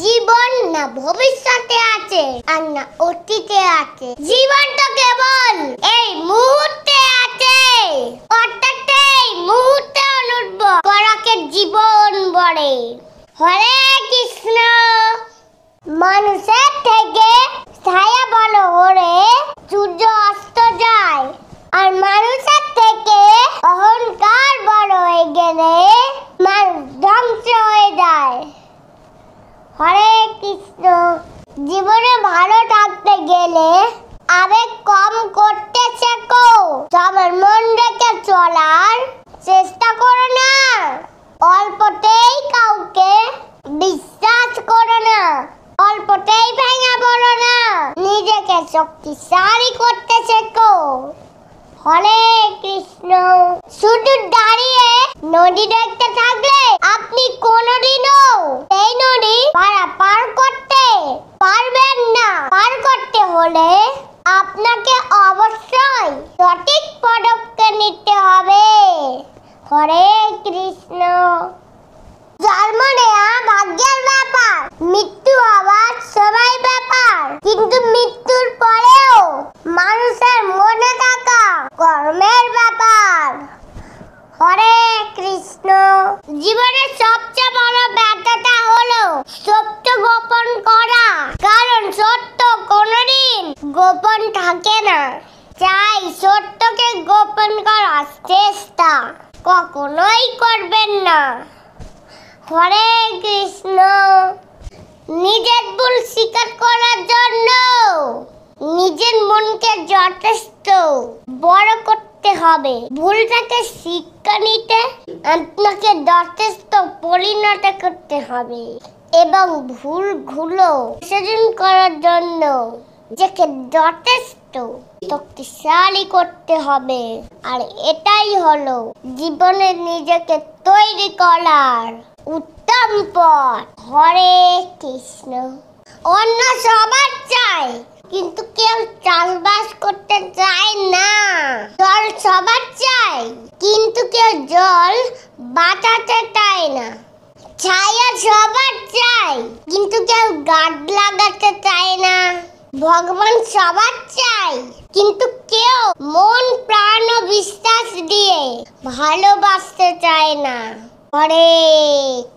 জীবন না ভবিষ্যতে আছে আর না অতীতে আছে। জীবন তো কেবল এই মুহূর্তে আছে, অর্থাৎ এই মুহূর্তে অনুভব করাকে জীবন বলে। হরে কৃষ্ণ। মানুষের থেকে ছায়া বড় হলে সূর্য অস্ত যায়, আর মানুষের থেকে অহংকার বড় হয়ে গেলে মানুষ ধ্বংস হয়ে যায়। হরে কৃষ্ণ। জীবনে ভালো থাকতে গেলে আবেগ কম করতে শেখো, সবার মন রেখে চলার চেষ্টা করো না, অল্পতেই কাউকে বিশ্বাস করো না, অল্পতেই ভেঙে পড়ো না, নিজেকে শক্তিশালী করতে শেখো। হরে কৃষ্ণ। শুধু দাঁড়িয়ে নদী দেখতে থাকলে আপনি কোনোদিনও এই নদী পার করতে পারবেন না। পার করতে হলে আপনাকে অবশ্যই সঠিক পদক্ষেপ নিতে হবে। হরে কৃষ্ণ। জন্ম নেওয়া ভাগ্যের ব্যাপার, মৃত্যু হওয়ার সবাই ব্যাপার, কিন্তু মৃত্যুর পরেও মানুষের মনে থাকা কর্মের ব্যাপার। হরে কৃষ্ণ। জীবনের সবচেয়ে বড় ব্যর্থতা হলো সত্য গোপন করা, কারণ সত্য কোনোদিন গোপন থাকে না। তাই সত্যকে গোপন করার চেষ্টা কখনোই করবেন না। হরে কৃষ্ণ। নিজের ভুল স্বীকার করার জন্য নিজের মনকে যথেষ্ট বড় করতে হবে। ভুল থেকে শিক্ষা নিতে আপনাকে যথেষ্ট পরিণত করতে হবে এবং ভুলগুলো সংশোধন করার জন্য নিজেকে যথেষ্ট শক্তিশালী করতে হবে। আর এটাই হলো জীবনে নিজেকে তৈরি করার উত্তম পথ। হরে কৃষ্ণ। অন্য সবার চায়, কিন্তু কেউ চাষবাস করতে চায় না। জল সবার চায়, কিন্তু কেউ জল বাঁচাতে চায় না। ছায়া সবার চায়, কিন্তু কেউ গাছ লাগাতে চায় না। ভগবান সবার চায়, কিন্তু কেউ মন প্রাণ ও বিশ্বাস দিয়ে ভালোবাসতে চায় না। হরে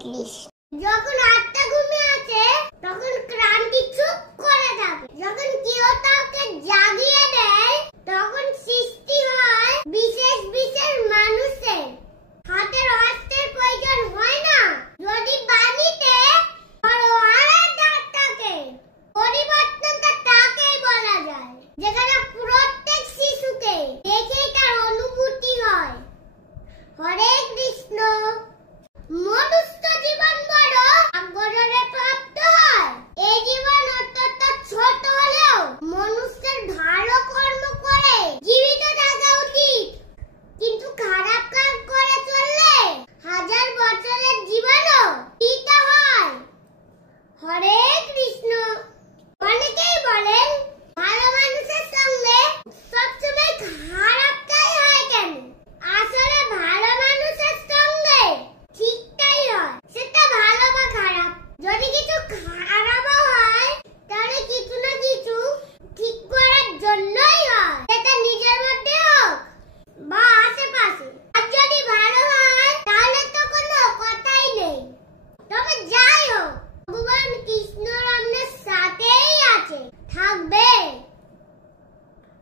কৃষ্ণ। যখন আত্মা ঘুমিয়ে আছে তখন ক্রান্তি চুপ করে থাকে, যখন কেউ তাকে জাগিয়ে দেয় তখন সৃষ্টি হয় বিশেষ বিশেষ মানুষের। হাতের অস্ত্রের প্রয়োজন হয় না যদি বাণীতে ভগবানের ডাক থাকে। পরিবর্তনটা তাকেই বলা যায় যেখানে প্রত্যেক শিশুকে দেখেই তার অনুভূতি হয়। হরে কৃষ্ণ। মনুষ্য জীবন বড় আগ্রহে প্রাপ্ত হয়। এই জীবন অত্যন্ত ছোট হলেও মনুষ্যের ভালো কর্ম করে জীবিত থাকা উচিত, কিন্তু খারাপ কাজ করে চললে হাজার বছরের জীবনও বৃথা হয়। হরে কৃষ্ণ। অনেকেই বলেন ভালো মানুষের সঙ্গে সবসময় খারাপটাই হয় কেন? আসলে ভালো মানুষের সঙ্গে ঠিকটাই হয়, সেটা ভালো বা খারাপ। যদি কিছু খারাপও হয় তাহলে কিছু না কিছু ঠিক করার জন্যই হয়, সেটা নিজের মধ্যে হোক বা আশেপাশে। আর যদি ভালো হয় তাহলে তো কোনো কথাই নেই। তবে যাই হোক, ভগবান কৃষ্ণ আপনার সাথেই আছে, থাকবে।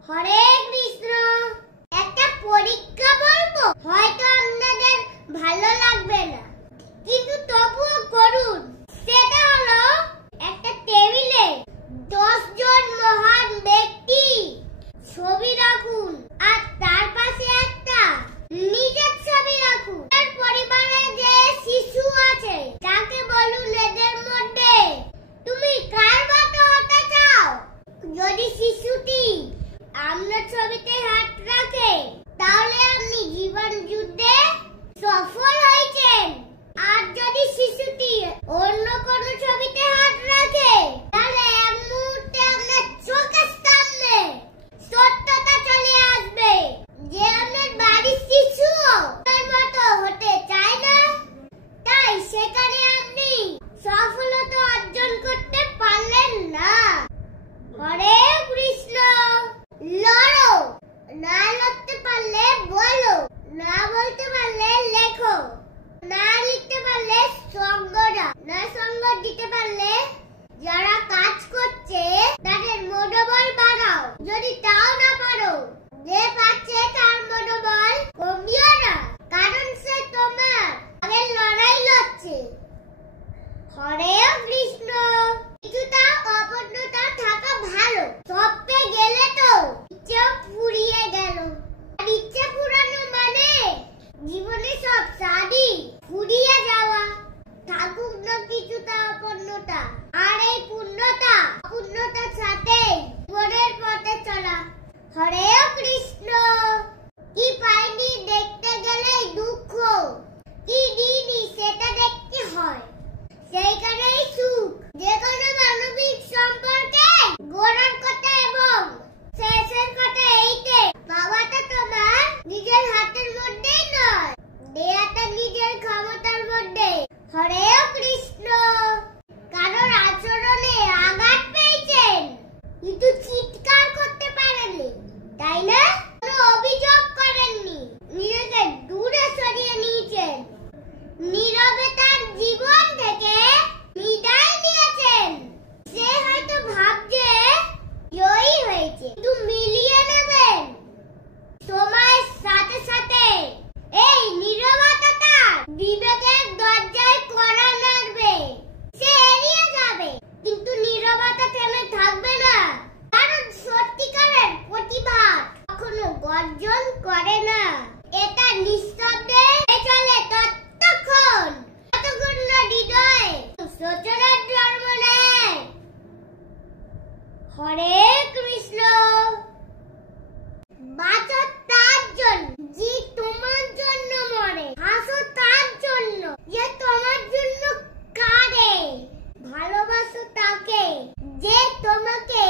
হরে কৃষ্ণ। একটা পরীক্ষা বলবো, হয়তো আপনাদের ভালো লাগবে না, কিন্তু তবুও করুন। সেটা হলো যারা কাজ করছে তাদের মনোবল বাড়াও। যদি তাও না পারো, যে পাচ্ছে তার মনোবল কমিও না, কারণ সে তোমার আগের লড়াই লড়ছে। হরে কৃষ্ণ। কিছুটা অপূর্ণতা থাকা ভালো। সব পেয়ে গেলে তো ইচ্ছেও ফুরিয়ে গেল। আর ইচ্ছে পুরানো মানে জীবনে সব স্বাদই ফুরিয়ে যাওয়া। থাকুক না কিছুটা অপূর্ণতা, আর এই পূর্ণতা অপূর্ণতার সাথে জীবনের পথে চলা। হরে কৃষ্ণ। কি পাইনি দেখতে গেলেই দুঃখ, কি দিইনি সেটা দেখতে হয়, সেইখানেই সুখ। যে কোনো মানবিক সম্পর্কে গোড়ার কথা এবং শেষের কথা এইতে, পাওয়াটা তোমার নিজের হাতের মধ্যেই নয়, দেয়াটা নিজের ক্ষমতার মধ্যে। হরে কৃষ্ণ। কারোর আচরণে আঘাত পেয়েছেন কিন্তু চিৎকার করতে পারেননি, তাই না? কোনো অভিযোগ করেননি, নিজেকে দূরে সরিয়ে নিয়েছেন, নীরবে তার জীবন থেকে বিদায় নিয়েছেন। সে হয়তো ভাবছে জয়ী হয়েছে, কিন্তু মিলিয়ে নেবেন সময়ের সাথে সাথে। এই নীরবতা তার বিবেকের দরজায় কড়া নাড়বে। সে এড়িয়ে যাবে, কিন্তু নীরবতা থেমে থাকবে না, কারণ সত্যিকারের প্রতিভা কখনো গর্জন করে না। এটা নিঃশব্দে চলে ততক্ষণ যতক্ষণ না হৃদয়ে সচরার জন্ম নেয়। হরে কৃষ্ণ। বাঁচো তার জন্য যে তোমার জন্য মরে, হাসো তার জন্য যে তোমার জন্য কাঁদে, ভালোবাসো তাকে যে তোমাকে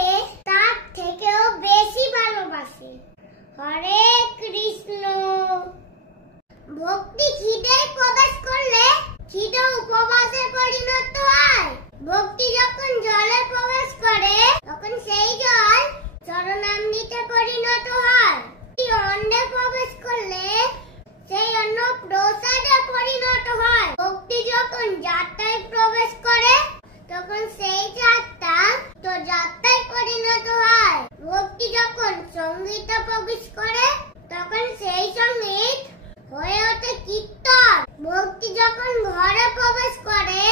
তার থেকেও বেশি ভালোবাসে। হরে কৃষ্ণ। ভক্তি খিদে প্রবেশ করলে খিদে উপবাসে পরিণত হয়। ভক্তি যখন জলে প্রবেশ করে তখন সেই জল চরণামৃতে পরিণত হয়। অন্নে প্রবেশ করলে সেই অন্ন প্রসাদে পরিণত হয়। ভক্তি যখন যাত্রায় প্রবেশ করে তখন সেই যাত্রা তো যাত্রায় পরিণত হয়। ভক্তি যখন সঙ্গীতে প্রবেশ করে তখন সেই সঙ্গীত হয়ে ওঠে কীর্তন। ভক্তি যখন ঘরে প্রবেশ করে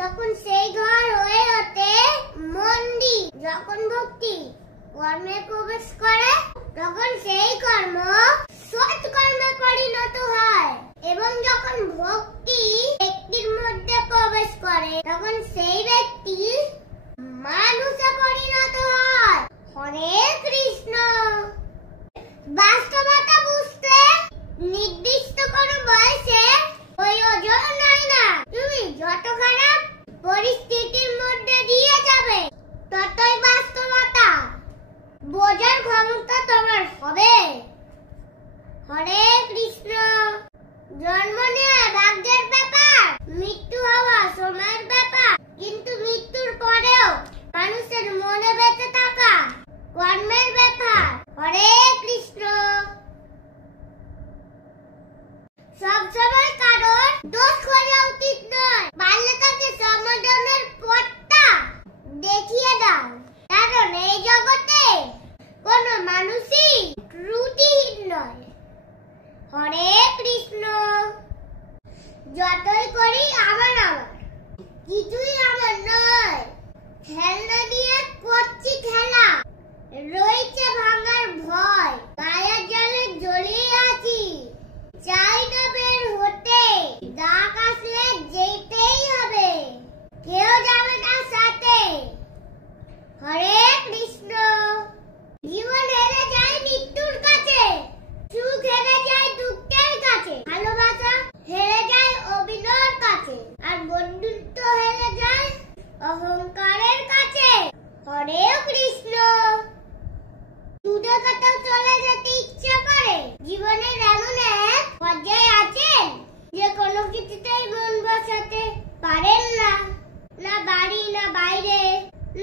তখন সেই ঘর হয়ে ওঠে মন্দির। যখন ভক্তি কর্মে প্রবেশ করে তখন সেই কর্ম সৎ কর্মে পরিণত হয়। এবং যখন ভক্তি ব্যক্তির মধ্যে প্রবেশ করে তখন সেই ব্যক্তি মানুষে পরিণত হয়। হরে কৃষ্ণ। বাস্তবতা বুঝতে নির্দিষ্ট কোনো বয়সে প্রয়োজন হয় না। তুমি যত খারাপ পরিস্থিতির মধ্যে দিয়ে যাবে ততই বাস্তবতা বোঝার ক্ষমতা তোমার হবে। হরে কৃষ্ণ। জন্ম নেওয়া ভাগ্যের ব্যাপার, মৃত্যু হওয়া সময়ের ব্যাপার, কিন্তু মৃত্যুর পরেও মানুষের মনে বেঁচে থাকা কর্মের ব্যাপার। হরে কৃষ্ণ। সবসময় কারোর দোষ খোঁজা উচিত নয়, পারলে তাকে সমাধানের পথটা দেখিয়ে দাও, কারণ এই জগতে কোনো মানুষই ত্রুটিহীন নয়। হরে কৃষ্ণ। যতই করি আমার কিছুই আমার নয়, খেলনা দিয়ে করছি খেলা, রয়েছে ভাঙার ভয়, গায়ের জলে জড়িয়ে আছি, চাই না বের হতে, ডাক আসলে যেতেই হবে, কেউ যাবে না সাথে। হরে কৃষ্ণ। জীবন হেরে যায় মৃত্যুর কাছে, সুখ হেরে যায় দুঃখের কাছে, ভালোবাসা হেরে যায় অভিনয়ের কাছে, আর বন্ধুত্ব হেরে যায় অহংকারের কাছে। হরে কৃষ্ণ। দুটো কথাও চলে যেতে ইচ্ছা করে। জীবনের এমন এক পর্যায়ে আছেন যে কোনো কিছুতেই মন বসাতে পারেন না, না বাড়ি না বাইরে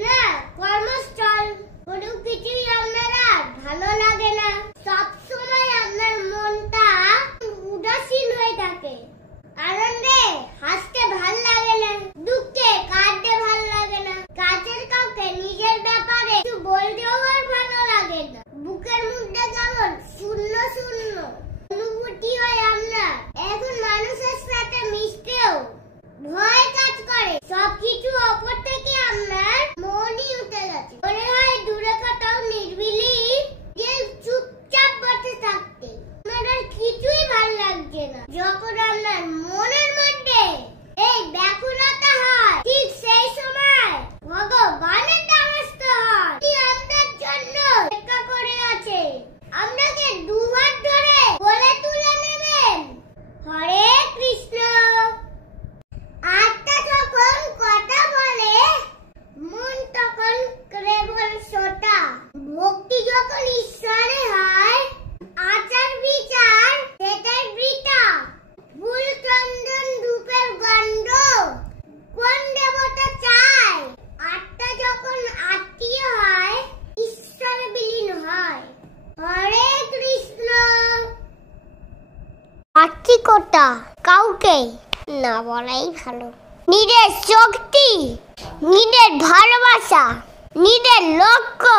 না কর্মস্থল, কোনো কিছুই আপনারা ভালো লাগে না। সব সময় আপনার মনটা উদাসীন হয়ে থাকে। আনন্দে হাসতে ভাল লাগে না, দুঃখে কাঁদতে ভাল লাগে না। আছে না বলাই ভালো। নিজের শক্তি, নিজের ভালোবাসা, নিজের লক্ষ্য,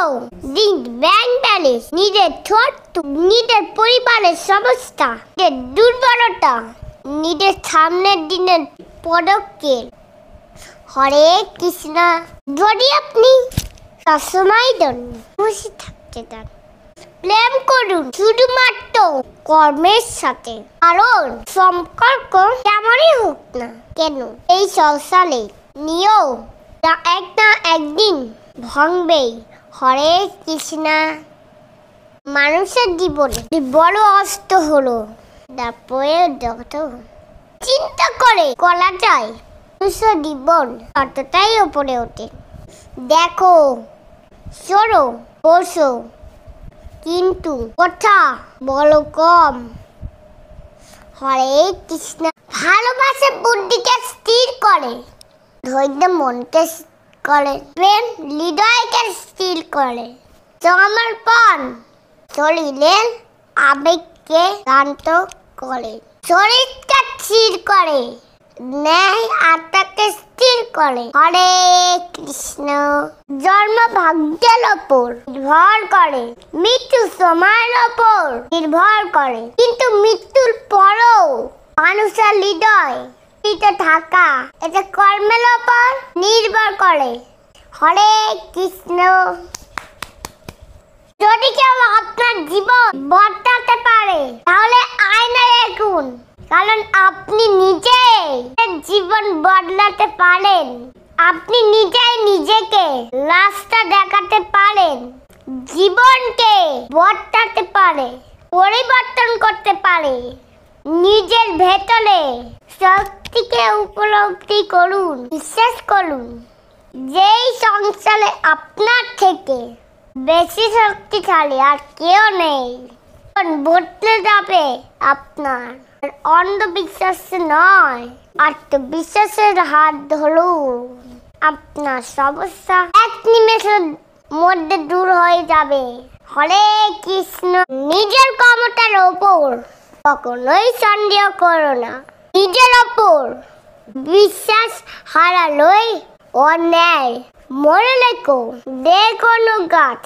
ব্যাংক ব্যালেন্স, নিজের ছোট্ট, নিজের পরিবারের সমস্যা, নিজের দুর্বলতা, নিজের সামনের দিনের পদক্ষেপ। হরে কৃষ্ণ। যদি আপনি সবসময় খুশি থাকতে চান, প্রেম করুন শুধুমাত্র কর্মের সাথে, কারণ সম্পর্ক কেমনই হোক না কেন এই সংসারে নিয়ম একটা একদিন ভাঙবেই। হরে কৃষ্ণ। মানুষের জীবনে বড় অস্ত্র হলো তারপরে যত চিন্তা করে করা যায় মানুষের জীবন ততটাই উপরে ওঠে। দেখো, শোনো, বসো, কিন্তু কথা বলো কম। হরে কৃষ্ণ। ভালোবাসা বুদ্ধিকে স্থির করে, ধৈর্য মনকে করে, প্রেম হৃদয়কে স্থির করে, সমর্পণ শরীরের আবেগকে শান্ত করে, শরীরকে স্থির করে, ন্যায় আত্মাকে স্থির করে। হরে কৃষ্ণ। জন্ম ভাগ্যের ওপর নির্ভর করে, মৃত্যু সময়ের ওপর নির্ভর করে, কিন্তু মৃত্যুর পরও মানুষের হৃদয় থাকা এটা কর্মের ওপর নির্ভর করে। হরে কৃষ্ণ। যদি কেউ আপনার জীবন বদলাতে পারে তাহলে আয়নায় দেখুন, কারণ আপনি নিজেই জীবন বদলাতে পারেন। আপনি নিজেই নিজেকে রাস্তা দেখাতে পারেন, জীবনকে বদলাতে পারে, পরিবর্তন করতে পারে। নিজের ভেতরে শক্তিকে উপলব্ধি করুন, বিশ্বাস করুন, যেই সংসারে আপনার থেকে বেশি শক্তিশালী আর কেউ নেই। বদলে যাবে আপনার। অন্ধবিশ্বাস নয়, আত্মবিশ্বাসের হাত ধরুন। আপনার সমস্যা এক নিমেষের মধ্যে দূর হয়ে যাবে। হরে কৃষ্ণ। নিজের ক্ষমতার ওপর কখনোই সন্দেহ করো না। নিজের ওপর বিশ্বাস হারালেই অন্যায়। মনে রেখো, কোনো কাজ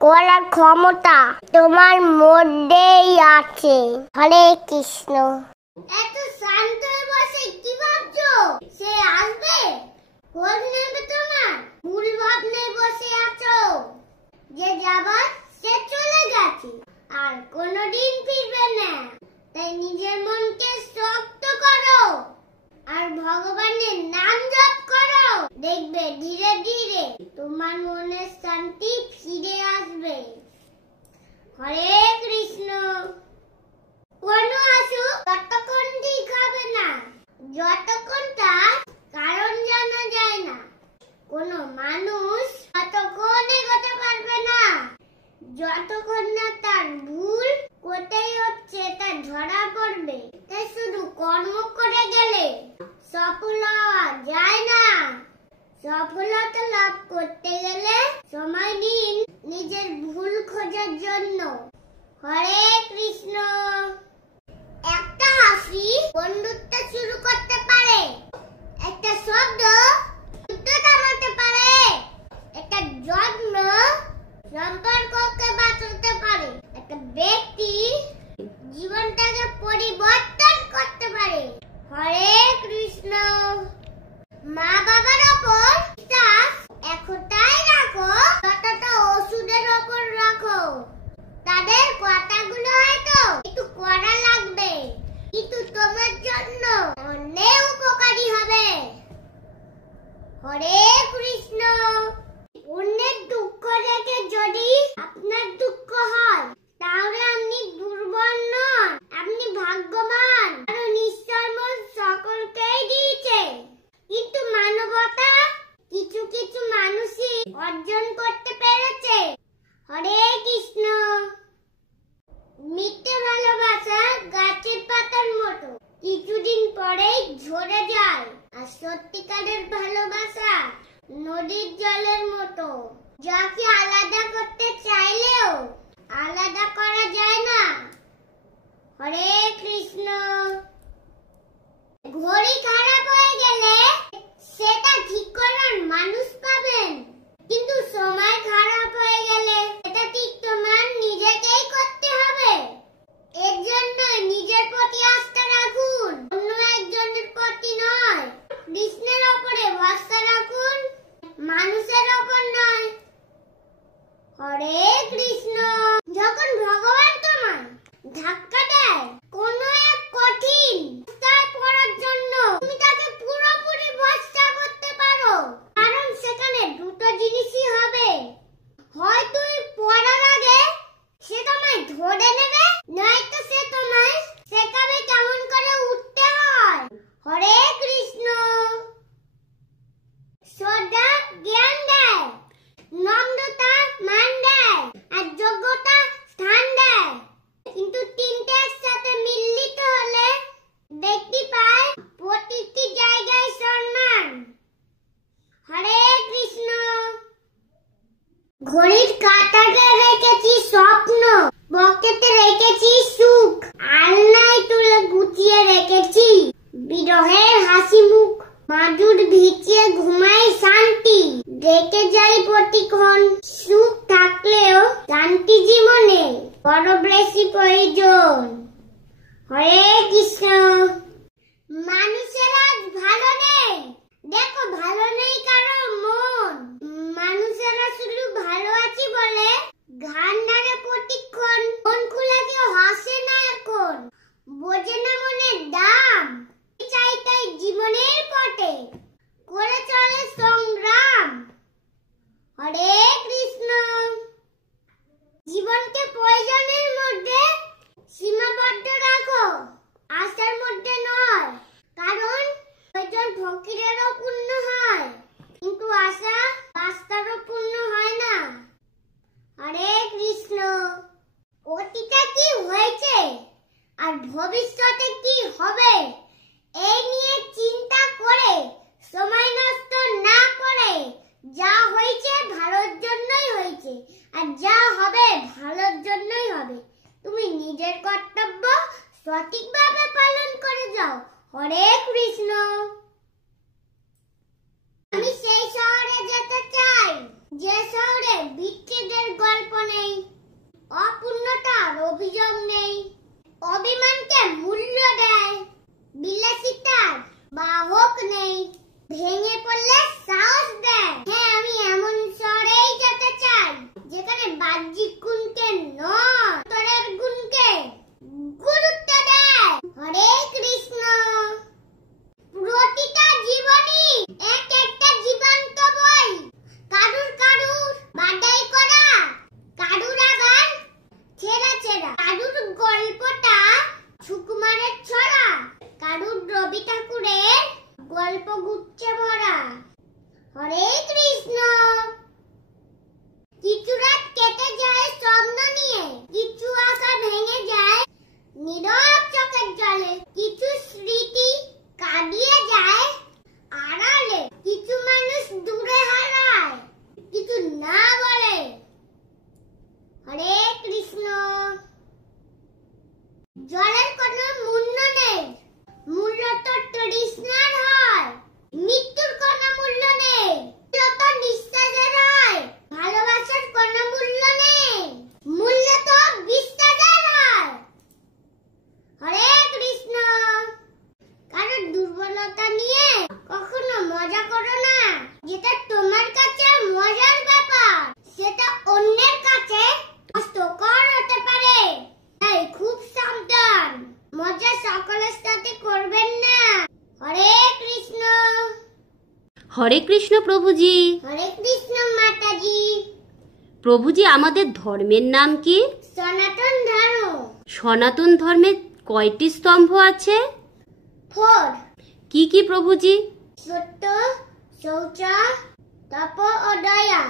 করার ক্ষমতা তোমার মধ্যেই আছে। হরে কৃষ্ণ। এত শান্ত হয়ে বসে কি ভাবছো? সে আসবে? খোঁজ নেবে তোমার? ভুল ভাবনায় বসে আছো। যে যাবার সে চলে গেছে, আর কোনোদিন ফিরবে না। তাই নিজের মনকে শক্ত করো আর ভগবানের নাম জপ করো। দেখবে ধীরে ধীরে তোমার মনের শান্তি ফিরে আসবে। হরে কৃষ্ণ। কোনো আসুক ততক্ষণ ঠিক হবে না যতক্ষণ তার কারণ জানা যায় না। কোনো মানুষ ততক্ষণ এগোতে পারবে না যতক্ষণ না তার ভুল কোথায় হচ্ছে তা ধরা পড়বে। তাই শুধু কর্ম করে গেলে সফল হওয়া যায় না। সফলতা লাভ করতে গেলে সময় দিন নিজের ভুল খোঁজার জন্য। হরে কৃষ্ণ। একটা হাসি বন্ধুত্ব শুরু করতে পারে, একটা শব্দ যুদ্ধ থামাতে পারে, একটা যত্ন সম্পর্ককে বাঁচাতে পারে, একটা ব্যক্তি জীবনটাকে পরিবর্তন করতে পারে। হরে কৃষ্ণ। মা বাবার ওপর বিশ্বাস এতটাই রাখো যতটা ওষুধের ওপর রাখো। তাদের কথাগুলো হয়তো একটু কড়া লাগবে, কিন্তু তোমার জন্য অনেক উপকারী হবে। হরে কৃষ্ণ। অন্যের দুঃখ দেখে যদি আপনার দুঃখ হয় তাহলে আপনি দুর্বল নন, আপনি ভাগ্যবান। কারণ ঈশ্বর সকলকেই দিয়েছে, কিন্তু মানবতা কিছু কিছু মানুষই অর্জন করতে পেরেছে। হরে কৃষ্ণ। মিথ্যে ভালোবাসা গাছের পাতার মতো, কিছুদিন পরেই ঝরে যায়। আর সত্যিকারের ভালোবাসা নদীর জলের মতো, যাকে আলাদা করতে চাইলেও আলাদা করা যায় না। হরে কৃষ্ণ। ঘড়ি খারাপ হয়ে গেলে সেটা ঠিক করার মানুষ পাবেন, কিন্তু সময় খারাপ হয়ে গেলে এটা ঠিক তোমার নিজেকেই করতে হবে। এর জন্য নিজের প্রতি আস্থা রাখুন, অন্য একজনের প্রতি নয়। কৃষ্ণের ওপরে ভরসা রাখুন, মানুষের ওপর নয়। হরে কৃষ্ণ। যখন ভগবান তোমায় ধাক্কা দেয় কোনো এক কঠিন রাস্তায় পড়ার জন্য, তুমি তাকে পুরোপুরি ভরসা করতে পারো, কারণ সেখানে দুটো জিনিসই হবে। হয় তুই পড়ার আগে সে তোমায় ধরে নেবে, নয়তো সে তোমায় শেখাবে কেমন করে উঠতে হয়। হরে কৃষ্ণ। শ্রদ্ধা জ্ঞান দেয়, নম্রতা মান দেয়, আর যোগ্যতা স্থান দেয়, কিন্তু তিনটে একসাথে মিলিত হলে ব্যক্তি পায় প্রতিটি জায়গায় সম্মান। হরে কৃষ্ণ। ঘড়ির কাঁটাতে রেখেছি স্বপ্ন, পকেটে রেখেছি সুখ, আলনায় তুলে গুছিয়ে রেখেছি বিরহের হাসি মুখ। মাদুর ভিজিয়ে ঘুমাই শান্তি, ডেকে যাই প্রতিক্ষণ। সুখ থাকলেও শান্তি জীবনে বড় বেশি প্রয়োজন। হরে কৃষ্ণ। মানুষের আজ ভালো নেই, দেখো ভালো নেই কারো মন। মানুষেরা শুধু ভালো আছি বলে ঘাড় নাড়ে প্রতিক্ষণ। মন খুলে কেউ হাসে না এখন, বোঝে না মনের দাম। চাই তাই জীবনের পথে করে চলে সংগ্রাম। হরে কৃষ্ণ। জীবনকে প্রয়োজনের মধ্যে সীমাবদ্ধ রাখো, আশার মধ্যে নয়, কারণ প্রয়োজন ফকিরেরও পূর্ণ হয়, কিন্তু আশা রাস্তারও পূর্ণ হয় না। হরে কৃষ্ণ। অতীতে কি হয়েছে আর ভবিষ্যতে কি হবে এই নিয়ে চিন্তা করে সময় নষ্ট না করে, যা হয়েছে ভালোর জন্যই হয়েছে, আর যা হবে ভালোর জন্যই হবে। তুমি নিজের কর্তব্য সঠিকভাবে পালন করে যাও। হরে কৃষ্ণ। আমি সেই শহরে যেতে চাই যে শহরে বিচ্ছেদের গল্প নেই, অপূর্ণতার অভিযোগ নেই, অভিমানকে মূল্য দেয়, বিলাসিতার বাহক নেই, ভেঙে পড়লে সাহস দেয়। হ্যাঁ, আমি এমন শহরেই যেতে চাই যেখানে বাহ্যিক গুণকে নয়, অন্তরের গুণকে গুরুত্ব দেয়। হরে কৃষ্ণ। প্রতিটা জীবনই এক একটা জীবন্ত বই, কারুর বাদাই করা, কারুর আবার ছেঁড়া ছেঁড়া, কারুর গল্পটা সুকুমারের ছড়া, কারুর রবি ঠাকুরের গল্প গুচ্ছে ভরা। হরে কৃষ্ণ। কিছু রাত কেটে যায় স্বপ্ন নিয়ে, কিছু আশা ভেঙে যায় নীরব চোখের জলে, কিছু স্মৃতি কাঁদিয়ে যায় আড়ালে, কিছু মানুষ দূরে হারায়, কিছু না বলে। হরে কৃষ্ণ। জলের কোনো মূল্য নেই, মূল্য তো তৃষ্ণার হয়। মৃত্যুর কোনো মূল্য নেই, মূল্য তো নিঃশ্বাসের হয়। ভালোবাসার কোনো মূল্য নেই, মূল্য তো বিশ্বাসের হয়। হরে কৃষ্ণ। কারণ দুর্বলতা নিয়ে কখনো মজা করো না। যেটা তোমার কাছে মজার ব্যাপার সেটা অন্যের কাছে কষ্টকর হতে পারে, তাই খুব সাবধান। মজা সকলের সাথে করবেন না। হরে কৃষ্ণ। হরে কৃষ্ণ প্রভুজি। হরে কৃষ্ণ মাতাজি। প্রভুজি, আমাদের ধর্মের নাম কি? সনাতন ধর্ম। সনাতন ধর্মের কয়টি স্তম্ভ আছে? 4। কি কি প্রভুজি? সত্য, শৌচ, তপ ও দয়া।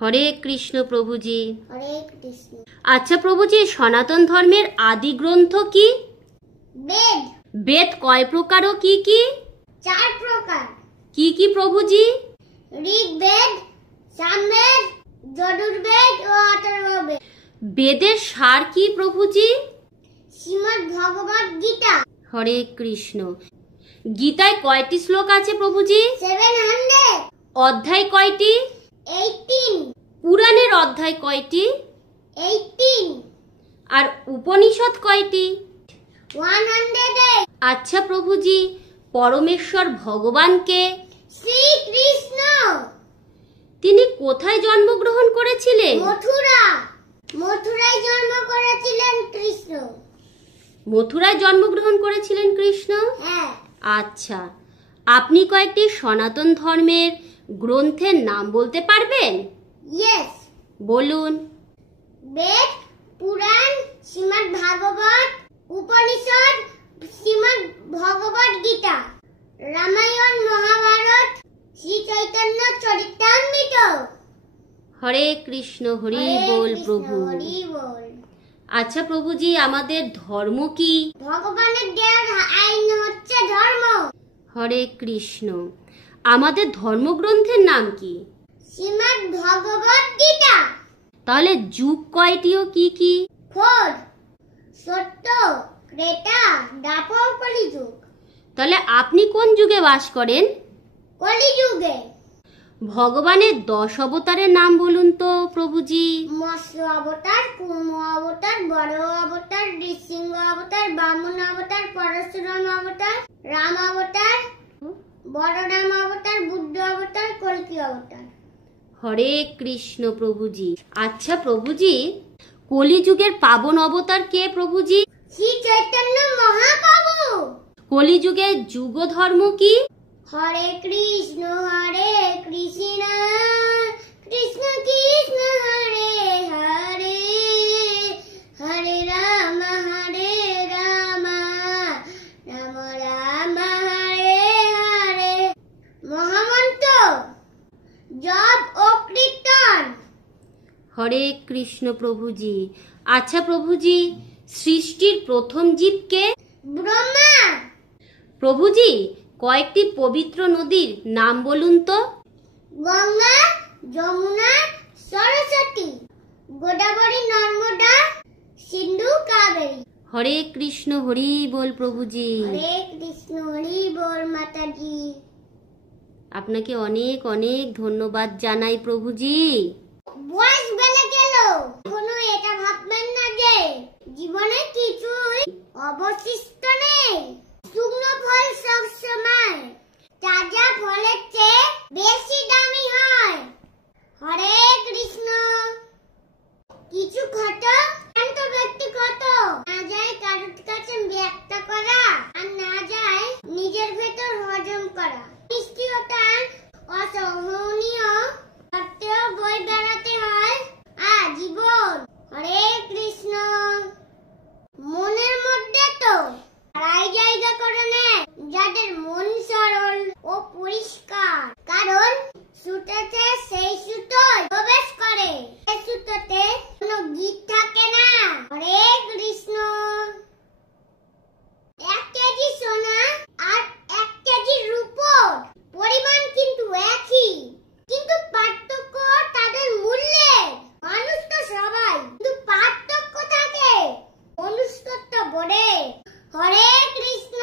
হরে কৃষ্ণ প্রভুজি। হরে কৃষ্ণ। আচ্ছা প্রভুজি, সনাতন ধর্মের আদি গ্রন্থ কি? বেদ। বেদ কয় প্রকার ও কি কি? 4 প্রকার। কি কি প্রভুজি? ঋগ্বেদ, সামবেদ, যজুর্বেদ ও অথর্ববেদ। বেদের সার কি প্রভুজি? শ্রীমদ্ ভগবদ গীতা। হরে কৃষ্ণ। গীতায় কয়টি শ্লোক আছে প্রভুজি? 700, অধ্যায় কয়টি? 18, পুরাণের অধ্যায় কয়টি? 18, আর উপনিষদ কয়টি? 108. আচ্ছা প্রভুজি, পরমেশ্বর ভগবানকে শ্রীকৃষ্ণ তিনি কোথায় জন্মগ্রহণ করেছিলেন? মথুরায় জন্ম করেছিলেন কৃষ্ণ। মথুরায় জন্মগ্রহণ করেছিলেন কৃষ্ণ। হ্যাঁ। আচ্ছা, আপনি কয়েকটি সনাতন ধর্মের গ্রন্থের নাম বলতে পারবেন? ইয়েস। বলুন। বেদ, পুরাণ, শ্রীমদ্ ভাগবত, উপনিষদ, শ্রীমদ্ ভগবত গীতা, রামায়ণ, মহাভারত, শ্রী চৈতন্য চরিতামৃত। হরে কৃষ্ণ, হরি বল প্রভু। হরি বল। আচ্ছা প্রভুজি, আমাদের ধর্ম কি? ভগবানের দেওয়া আইন হচ্ছে ধর্ম। হরে কৃষ্ণ। আমাদের ধর্মগ্রন্থের নাম কি? শ্রীমদ্ ভগবত গীতা। তাহলে যুগ কয়টি ও কি কি? 4, সত্য, ত্রেতা, দ্বাপর, কলিযুগ। তাহলে আপনি কোন যুগে বাস করেন? কলিযুগে। ভগবানের 10 অবতারের নাম বলুন তো প্রভুজি। মৎস্য অবতার, কুর্ম অবতার, বড় অবতার, নৃসিংহ অবতার, বামন অবতার, পরশুরাম অবতার, রাম অবতার, বড় রাম অবতার, বুদ্ধ অবতার, কল্কি অবতার। হরে কৃষ্ণ প্রভুজি। আচ্ছা প্রভুজি, কলিযুগের পাবন অবতার কে প্রভুজি? শ্রী চৈতন্য মহাপ্রভু। কলিযুগের যুগ ধর্ম কি? হরে কৃষ্ণ কৃষ্ণ কৃষ্ণ হরে হরে, হরে রাম রাম রাম হরে হরে। মহামন্ত্র, জপ ও কীর্তন। হরে কৃষ্ণ প্রভুজি। আচ্ছা প্রভুজি, সৃষ্টির প্রথম জীব কে? ব্রহ্মা। প্রভুজি, কয়েকটি পবিত্র নদীর নাম বলুন তো। গঙ্গা, যমুনা, সরস্বতী, গোদাবরী, নর্মদা, সিন্ধু, কাবেরী। হরে কৃষ্ণ, হরি বল প্রভুজি। হরে কৃষ্ণ, হরি বল মাতাজি। আপনাকে অনেক অনেক ধন্যবাদ জানাই প্রভুজি। বয়স বেড়ে গেল, এখনো এটা ভাববেন না যে জীবনে কিছুই অবশিষ্ট নেই। শুকনো ফল সবসময় তাজা ফলের চেয়ে বেশি দামি হয়। হরে কৃষ্ণ। কিছু কথা শান্ত ব্যক্তিগত, না যায় কারোর কাছে ব্যক্ত করা, আর না যায় নিজের ভেতর হজম করা। নিষ্ক্রিয়তা অসহনীয় সত্ত্বেও বই বেড়াতে হয় জীবন। হরে কৃষ্ণ। মনের মধ্যে তো তারাই জায়গা করে নেয় যাদের মন সরল ও পরিষ্কার, কারণ সুতোতে সেই সুতোয় প্রবেশ করে। এই সুতোতে কোনো গীত থাকে না। হরে কৃষ্ণ। 1 কেজি সোনা আর 1 কেজি রূপোর পরিমাণ কিন্তু একই, কিন্তু পার্থক্য তাদের মূল্যে। মানুষ তো সবাই, কিন্তু পার্থক্য থাকে মনুষ্যত্ব বড়ে। হরে কৃষ্ণ।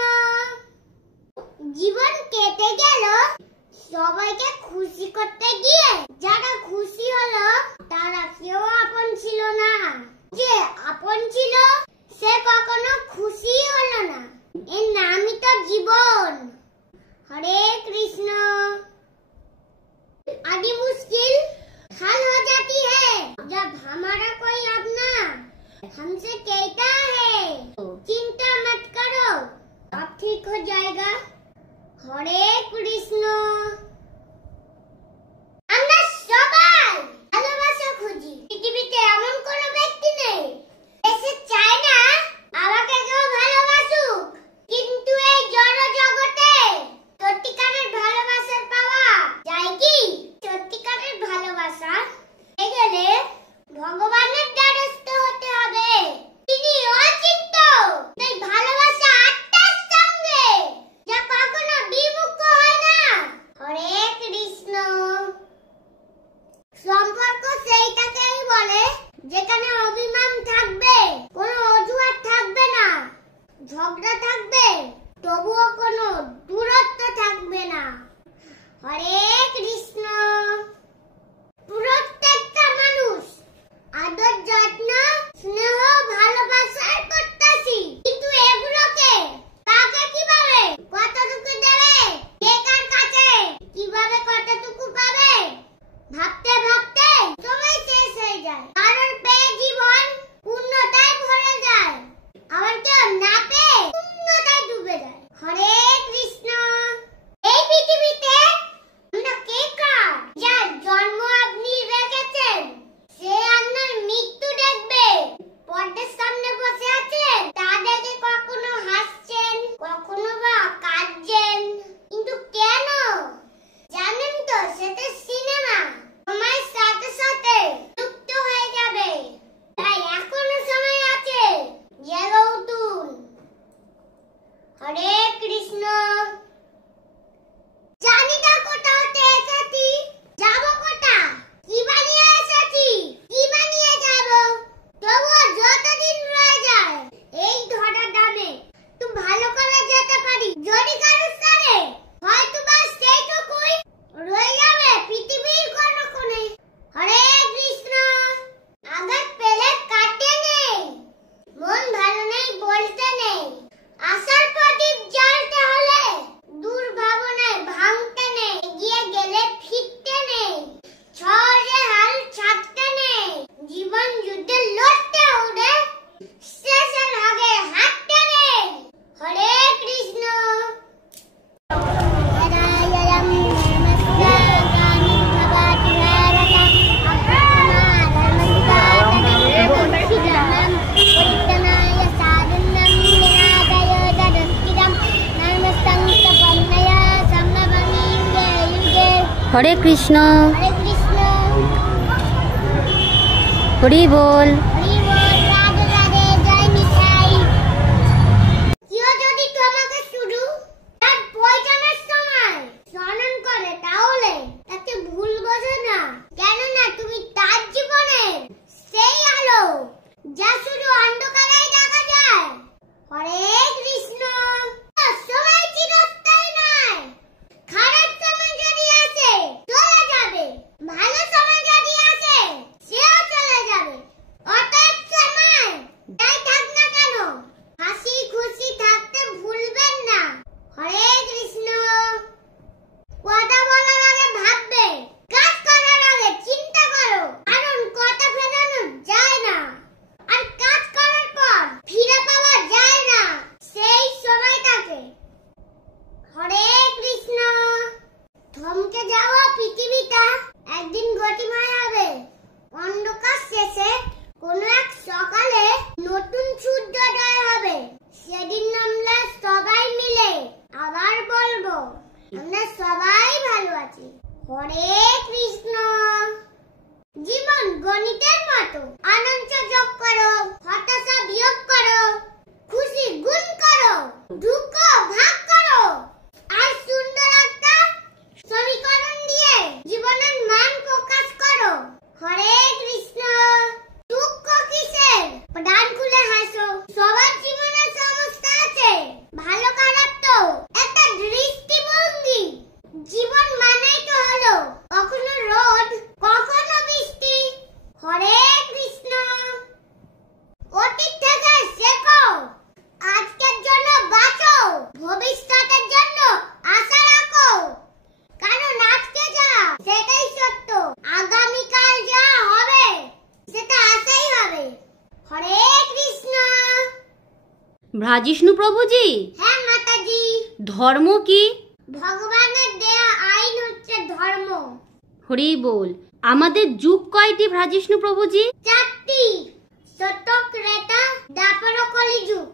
জীবন কেটে গেল সবাইকে খুশি করতে গিয়ে। যারা খুশি হলো তারা কেউ আপন ছিল না। যে আপন ছিল সে কখনো খুশি হলো না। এর নামই তো জীবন। हरे कृष्ण। आदि मुश्किल हल हो जाती है जब हमारा कोई अपना हमसे कहता है चिंता मत करो, अब ठीक हो जाएगा। हरे कृष्ण। আমরা সবাই ভালোবাসা খুঁজি। পৃথিবীতে এমন কোনো ব্যক্তি নেই এসে চায় না আমাকে কেউ ভালোবাসুক, কিন্তু এই জড় জগতে সত্যিকারের ভালোবাসার পাওয়া যায় কি? সত্যিকারের ভালোবাসা পেতে গেলে ভগবানের দ্বারস্থ হতে হবে। তিনি অচিন্ত, তাই ভালোবাসা আত্মার সঙ্গে, যা কখনো বিমুখ হয় না। হরে কৃষ্ণ। সম্পর্ক সেইটাকেই বলে যেখানে অভিমান থাকবে, কোনো অজুহাত থাকবে না, ঝগড়া থাকবে, তবুও কোনো দূরত্ব থাকবে না। হরে কৃষ্ণ। প্রত্যেকটা মানুষ আদর যত্ন স্নেহ ভালোবাসার করতেছি, কিন্তু এগুলোকে কাকে কিভাবে কতটুকু দেবে, কে কার কাছে কিভাবে কতটুকু পাবে, ভাবতে ভাবতে সময় শেষ হয়ে যায়। কারণ পেয়ে জীবন পূর্ণতায় ভরে যায়, আবার কেউ না পেয়ে শূন্যতায় ডুবে যায়। হরে কৃষ্ণ। এই পৃথিবীতে অন্য কে কার যার জন্ম আপনি রেখেছেন, সে আপনার মৃত্যু দেখবে। পর্দার সামনে বসে আছেন, তা দেখে কখনো হাসছেন, কখনো বা কাঁদছেন, কিন্তু কেন জানেন তো? সেটা সিনেমা, সময়ের সাথে সাথে লুপ্ত হয়ে যাবে। তাই এখনো সময় আছে, জেগে উঠুন। হরে কৃষ্ণ। জানি না কোথা হতে এসেছি, যাব কোথা, কি বানিয়ে এসেছি, কি বানিয়ে যাব, তবুও যতদিন রয়ে যায় এই ধরা দামে একটু ভালো করে যেতে পারি। যদি কারোর সাথে হয়তো বা সেইটুকুই রয়ে যাবে পৃথিবীর কোনো কোণে। হরে কৃষ্ণ। আঘাত পেলে কাটে নেই, মন ভালো নেই বলতে নেই, আশার প্রদীপ জ্বালতে হলে দুর্ভাবনায় ভাঙতে নেই, এগিয়ে গেলে ফিরতে নেই, সহজে হাল ছাড়তে নেই, জীবন যুদ্ধে লড়তে হবে, শেষের আগে হাঁটতে নেই। হরে কৃষ্ণ। হরে কৃষ্ণ। হরে কৃষ্ণ। হরি বল। হরি বল। রাধে রাধে, জয় নিতাই। কেউ যদি তোমাকে শুধু তার প্রয়োজনের সময় স্মরণ করে, তাহলে তাকে ভুল বোঝো না, কেননা তুমি তার জীবনের সেই আলো যা শুধু অন্ধকারেই দেখা যায়। হরে কৃষ্ণ। সময় চিরস্থায়ী নয়, খারাপ সময় যদি আসে চলে যাবে, ভালো সময় যদি আসে সেও চলে যাবে। অতএব সময় যাই থাক না কেন, হাসি খুশি থাকতে ভুলবেন না। হরে কৃষ্ণ। কথা বলার আগে ভাববে, কাজ করার আগে চিন্তা করো, কারণ কথা ফেরানো যায় না, আর কাজ করার পর ফিরে পাওয়া যায় না সেই সময়টাকে। হরে কৃষ্ণ। থমকে যাওয়া পৃথিবীটা একদিন গতিময় হবে। অন্ধকার শেষে কোনো এক সকালে নতুন সূর্যোদয় হবে। সেদিন আমরা সবাই মিলে আবার বলবো, আমরা সবাই ভালো আছি। হরে কৃষ্ণ। জীবন গণিতের মতো, আনন্দ যোগ করো, হতাশা বিয়োগ করো, খুশি গুণ করো, দুঃখ ভাগ করো, আর সুন্দর একটা সমীকরণ দিয়ে জীবনের মান প্রকাশ করো। হরে কৃষ্ণ। দুঃখ কিসের, প্রাণ খুলে হাসো, সবার জীবনে সমস্যা আছে, ভালো খারাপ তো একটা দৃষ্টিভঙ্গি। জীবন মানেই তো হলো কখনো রোদ কখনো বৃষ্টি। হরে কৃষ্ণ। অতীত থেকে শেখো, আজকের জন্য বাঁচো, ভবিষ্যতের জন্য আশা রাখো, কারণ আজকে যা সেটাই সত্য, আগামীকাল যা হবে সেটা আশাই হবে। হরে কৃষ্ণ। ভ্রাজিষ্ণু প্রভুজি, হ্যাঁ মাতাজি। ধর্ম কি? ভগবানের দেয়া আইন হচ্ছে ধর্ম। হরি বল। আমাদের যুগ কয়টি ভ্রাজিষ্ণু প্রভুজি? 4টি। সত্য, ত্রেতা, দ্বাপর, কলিযুগ।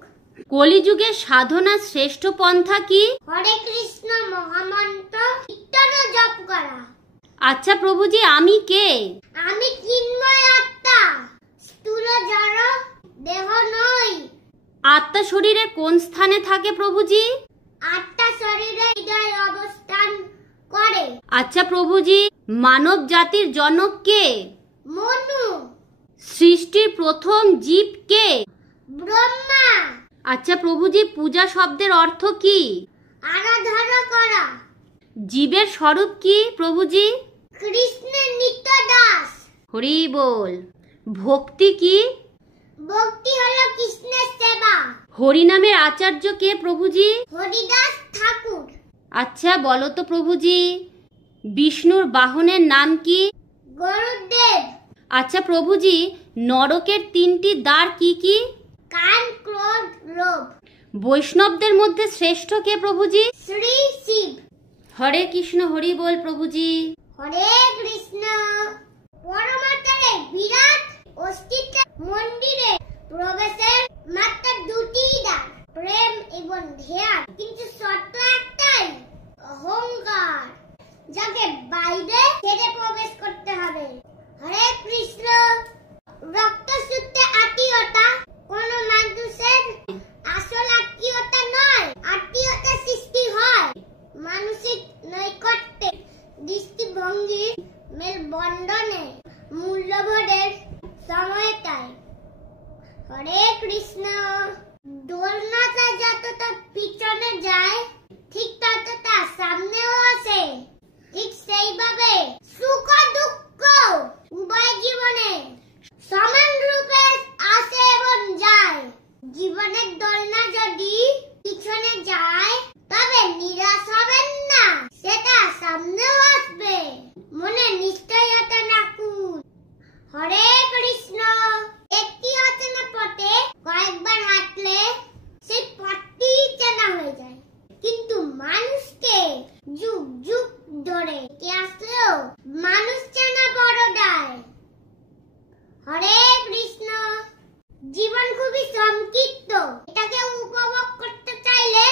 কলিযুগের সাধনার শ্রেষ্ঠ পন্থা কি? হরে কৃষ্ণ মহামন্ত্র কীর্তন ও জপ করা। আচ্ছা প্রভুজি, আমি কে? আমি চিন্ময় আত্মা, স্থূল জড় দেহ নই। আত্মা শরীরে কোন স্থানে থাকে প্রভুজি? আত্মা শরীরে হৃদয় অবস্থান করে। আচ্ছা প্রভুজি, মানব জাতির জনক কে? মনু। সৃষ্টির প্রথম জীব কে? ব্রহ্মা। আচ্ছা প্রভুজি, পূজা শব্দের অর্থ কি? আরাধনা করা। জীবের স্বরূপ কি প্রভুজি? কৃষ্ণের নিত্য দাস। হরি বল। ভক্তি কি? ভক্তি হলো কৃষ্ণের সেবা। হরিনামের আচার্য কে প্রভুজি? হরিদাস ঠাকুর। আচ্ছা বলো তো প্রভুজি, বিষ্ণুর বাহনের নাম কি? গরুদেব। আচ্ছা প্রভুজি, নরকের 3টি দ্বার কি কি? কান, ক্রোধ, লোভ। বৈষ্ণবদের মধ্যে শ্রেষ্ঠ কে প্রভুজি? শ্রী শিব। হরে কৃষ্ণ, হরি বল প্রভুজি। হরে কৃষ্ণ। পরমাত্মারে বিরাট অস্তিত্ব মন্দিরে প্রবেশের মাত্র 2টি দ্বার, প্রেম এবং ধ্যান। কিন্তু শর্ত একটাই, অহংকার, যাকে বাইরে ছেড়ে প্রবেশ করতে হবে। হরে কৃষ্ণ। রক্তসূত্রে আত্মীয়তা কোন মানুষের আসল আত্মীয়তা নয়। আত্মীয়তা সৃষ্টি হয় মানসিক নৈকট্যে, দৃষ্টিভঙ্গি মেলবন্ধনে, মূল্যবোধের সময়টায়। হরে কৃষ্ণ। দোলনাটা যতটা পিছনে যায়, ঠিক ততটা সামনেও আসে। ঠিক সেইভাবে সুখ দুঃখ উভয় জীবনে সমান রূপে আসে এবং যায়। জীবনের দোলনা যদি পিছনে যায়, তবে নিরাশ হবেন না, সেটা সামনেও আসবে। মনে নিশ্চয়তা রাখুন। হরে কৃষ্ণ। একটি অচেনা পথে কয়েকবার হাঁটলে সেই পথটি চেনা হয়ে যায়, কিন্তু মানুষকে যুগ যুগ ধরে কে আসলেও মানুষ চেনা বড় দায়। হরে কৃষ্ণ। জীবন খুবই সংক্ষিপ্ত, এটাকে উপভোগ করতে চাইলে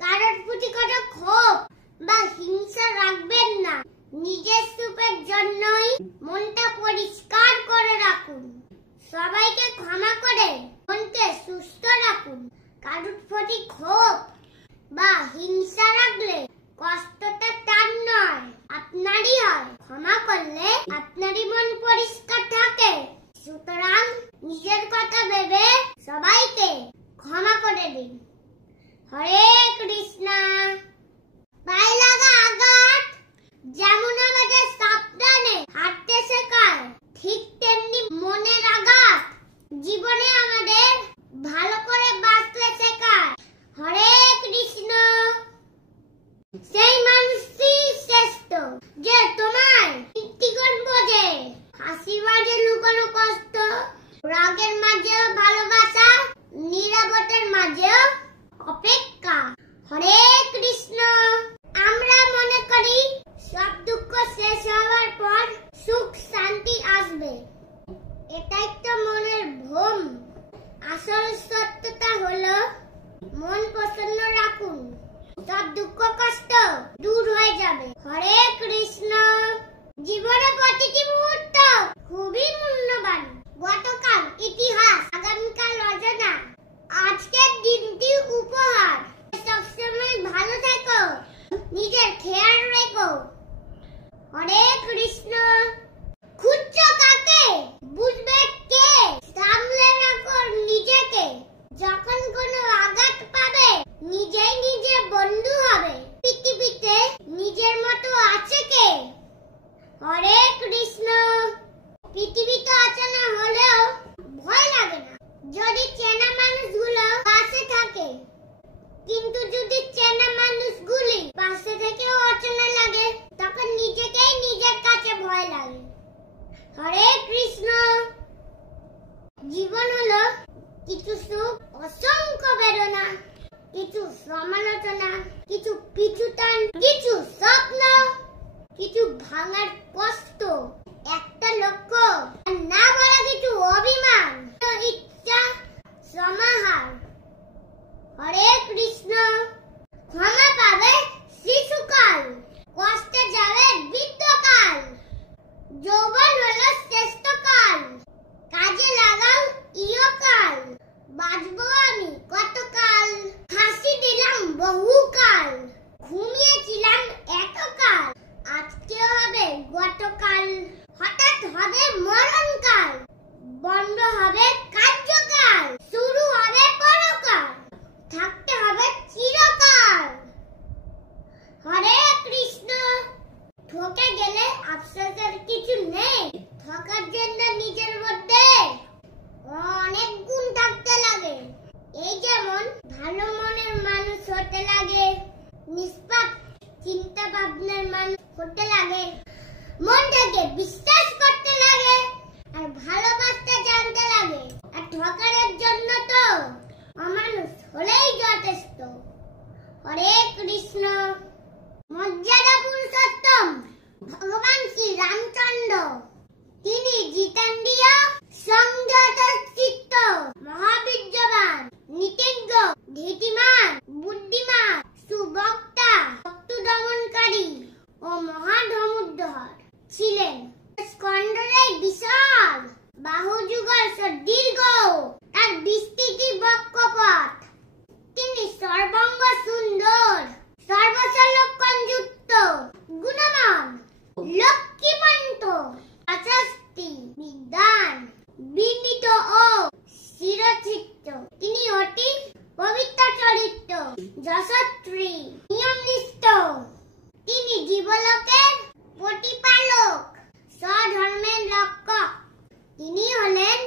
কারোর প্রতি কোনো ক্ষোভ বা হিংসা রাখবেন না। নিজের সুখের জন্যই মনটা পরিষ্কার করে রাখুন। সবাইকে ক্ষমা করে মনকে সুস্থ রাখুন। কারোর প্রতি ক্ষোভ বা হিংসা রাখলে কষ্টটা তার নয়, আপনারই হয়। ক্ষমা করলে আপনারই মন পরিষ্কার থাকে। সুতরাং নিজের কথা ভেবে সবাইকে ক্ষমা করে দিন। হরে কৃষ্ণ। পায়ে লাগা আঘাত যেমন আমাদের সাবধানে হাঁটতে শেখায়, ঠিক তেমনি মনের আঘাত জীবনে আমাদের ভালো করে বাঁচতে শেখায়। হরে কৃষ্ণ। সেই মানুষই শ্রেষ্ঠ যে তোমার দৃষ্টিকোণ বোঝে। হাসি মাঝে লুকানো কষ্ট, রাগের মাঝেও ভালোবাসা, নীরবতার মাঝেও অপেক্ষা। হরে কৃষ্ণ। আমরা মনে করি সব দুঃখ শেষ হওয়ার পর সুখ শান্তি আসবে, এটাই তো মনের ভ্রম। আসল সত্যটা হলো মন প্রসন্ন রাখুন, সব দুঃখ কষ্ট দূর হয়ে যাবে। হরে কৃষ্ণ। জীবনে প্রতিটি মুহূর্ত খুবই মূল্যবান। গতকাল ইতিহাস, আগামীকাল অজানা। আজকের দিনটি উপহার। সবসময় ভালো থেকো, নিজের খেয়াল রেখো। হরে কৃষ্ণ। খুঁজছো কাকে, বুঝবে কে, সামলে রাখো নিজেকে। যখন কোনো আঘাত পাবে, নিজেই নিজের বন্ধু হবে। পৃথিবীতে নিজের মতো আছে কে? হরে কৃষ্ণ। পৃথিবীতে অচেনা হলেও ভয় লাগে না, যদি চেনা মানুষগুলো পাশে থাকে। কিন্তু যদি চেনা মানুষগুলি পাশে থেকেও অচেনা লাগে, তখন নিজেকেই নিজের কাছে ভয় লাগে। হরে কৃষ্ণ। জীবন হলো কিছু সুখ, অসংখ্য বেদনা, কিছু সমালোচনা, কিছু পিছুটান, কিছু স্বপ্ন, কিছু ভাঙার কষ্ট, একটা লক্ষ্য, আর না বলা কিছু অভিমান, ইচ্ছা, সমাহার। হরে কৃষ্ণ। ক্ষমা পাবে শিশুকাল, কষ্টে যাবে বৃদ্ধকাল। যৌবন হলো শ্রেষ্ঠ কাল, কাজে লাগাও ইহকাল। বাঁচবো আমি কতকাল, হাসি দিলাম বহুকাল। ঘুমিয়েছিলাম এতকাল, আজকেও হবে গতকাল। হঠাৎ হবে মরণকাল, বন্ধ হবে কার্যকাল, শুরু হবে পরকাল। আফসোসের কিছু নেই। ঠকার জন্য নিজের মধ্যে অনেক গুণ থাকতে লাগে। এই যেমন ভালো মনের মানুষ হতে লাগে, নিষ্পাপ চিন্তা ভাবনার মানুষ হতে লাগে, মন থেকে বিশ্বাস করতে লাগে, আর ভালোবাসতে জানতে লাগে। আর ঠকারের জন্য তো অমানুষ হলেই যথেষ্ট। হরে কৃষ্ণ। মর্যাদা পুরুষোত্তম ভগবান শ্রী রামচন্দ্র, তিনি জিতেন্দ্রিয়, সংযত চিত্ত, মহাবীর্যবান, নীতিজ্ঞ, ধীতিমান, বুদ্ধিমান, সুবক্তা, শত্রু দমনকারী ও মহাধনুর্ধর ছিলেন। স্কন্ধরে বিশাল, বাহুযুগল দীর্ঘ, তার বিস্তৃতি বক্ষপথ। তিনি সর্বাঙ্গ সুন্দর, সর্বসলক্ষণ যুক্ত, গুণবান, লক্ষ্মীমন্ত, অশস্তি, বিদ্বান, বিনীত ও শিরচিত্ত। তিনি অতি পবিত্র চরিত্র, যশস্বী, নিয়মনিষ্ঠ। তিনি জীবলোকের প্রতিপালক, স্বধর্মের রক্ষক। তিনি হলেন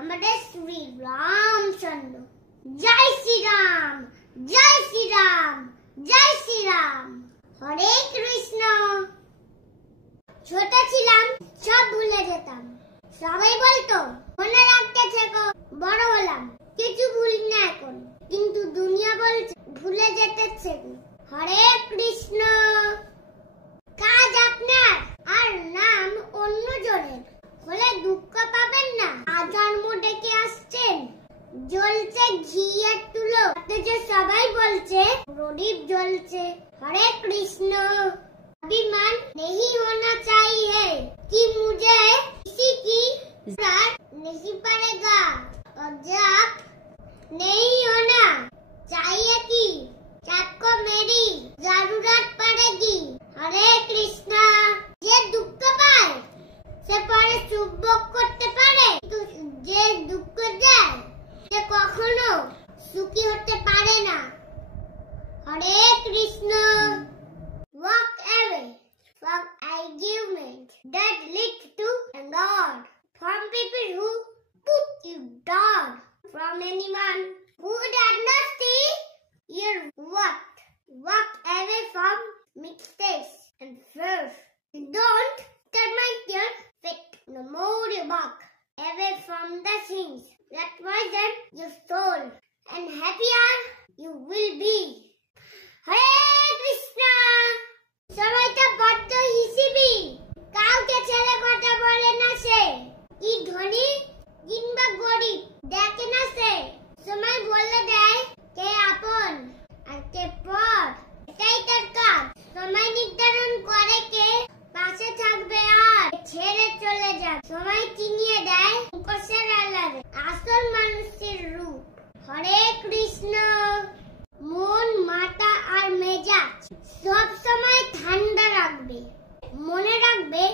আমাদের শ্রী রামচন্দ্র। জয় শ্রীরাম, জয় শ্রীরাম, জয় শ্রীরাম। হরে কৃষ্ণ। ছোট ছিলাম, সব ভুলে যেতাম। সবাই বলতো মনে রাখতে থেকো। বড় হলাম, কিছু ভুলি না এখন, কিন্তু দুনিয়া বলছে ভুলে যেতে শেখো। হরে কৃষ্ণ। কাজ আপনার আর নাম অন্যজনের হলে দুঃখ পাবেন না। আজন্ম ডেকে আসছেন, জ্বলছে ঘিয়ের তুলো, অথচ সবাই বলছে প্রদীপ জ্বলছে। হরে কৃষ্ণ। अभिमान नहीं होना चाहिए कि मुझे किसी की जरूरत नहीं पड़ेगा, और जब नहीं होना चाहिए कि सबको मेरी जरूरत पड़ेगी। हरे कृष्णा। যে দুঃখ পায় সে পরে সুখ ভোগ করতে পারে, কিন্তু যে দুঃখ দেয় সে কখনো সুখী হতে পারে না। হরে Krishna. Walk away from argument that lead to anger, from people who put you down, from anyone who does not see your worth. Walk away from mistakes and fears. Don't terminate your faith. No more you walk away from the things that poison your soul, and happier you will be. Hare Krishna. সবাই তো বড্ড হিসিবি, কাউকে ছেলে কথা বলে না সে, কি ধনী কিংবা গরিব দেখে না সে। সময় বলে দেয় কে আপন আর কে পর, এটাই তার কাজ। সময় নির্ধারণ করে কে পাশে থাকবে আর ছেড়ে চলে যাবে। সময় চিনিয়ে দেয় মুখোশের আড়ালে আসল মানুষের রূপ। হরে কৃষ্ণ। মন, মাথা আর মেজাজ সব সময় ঠান্ডা রাখবে। মনে রাখবে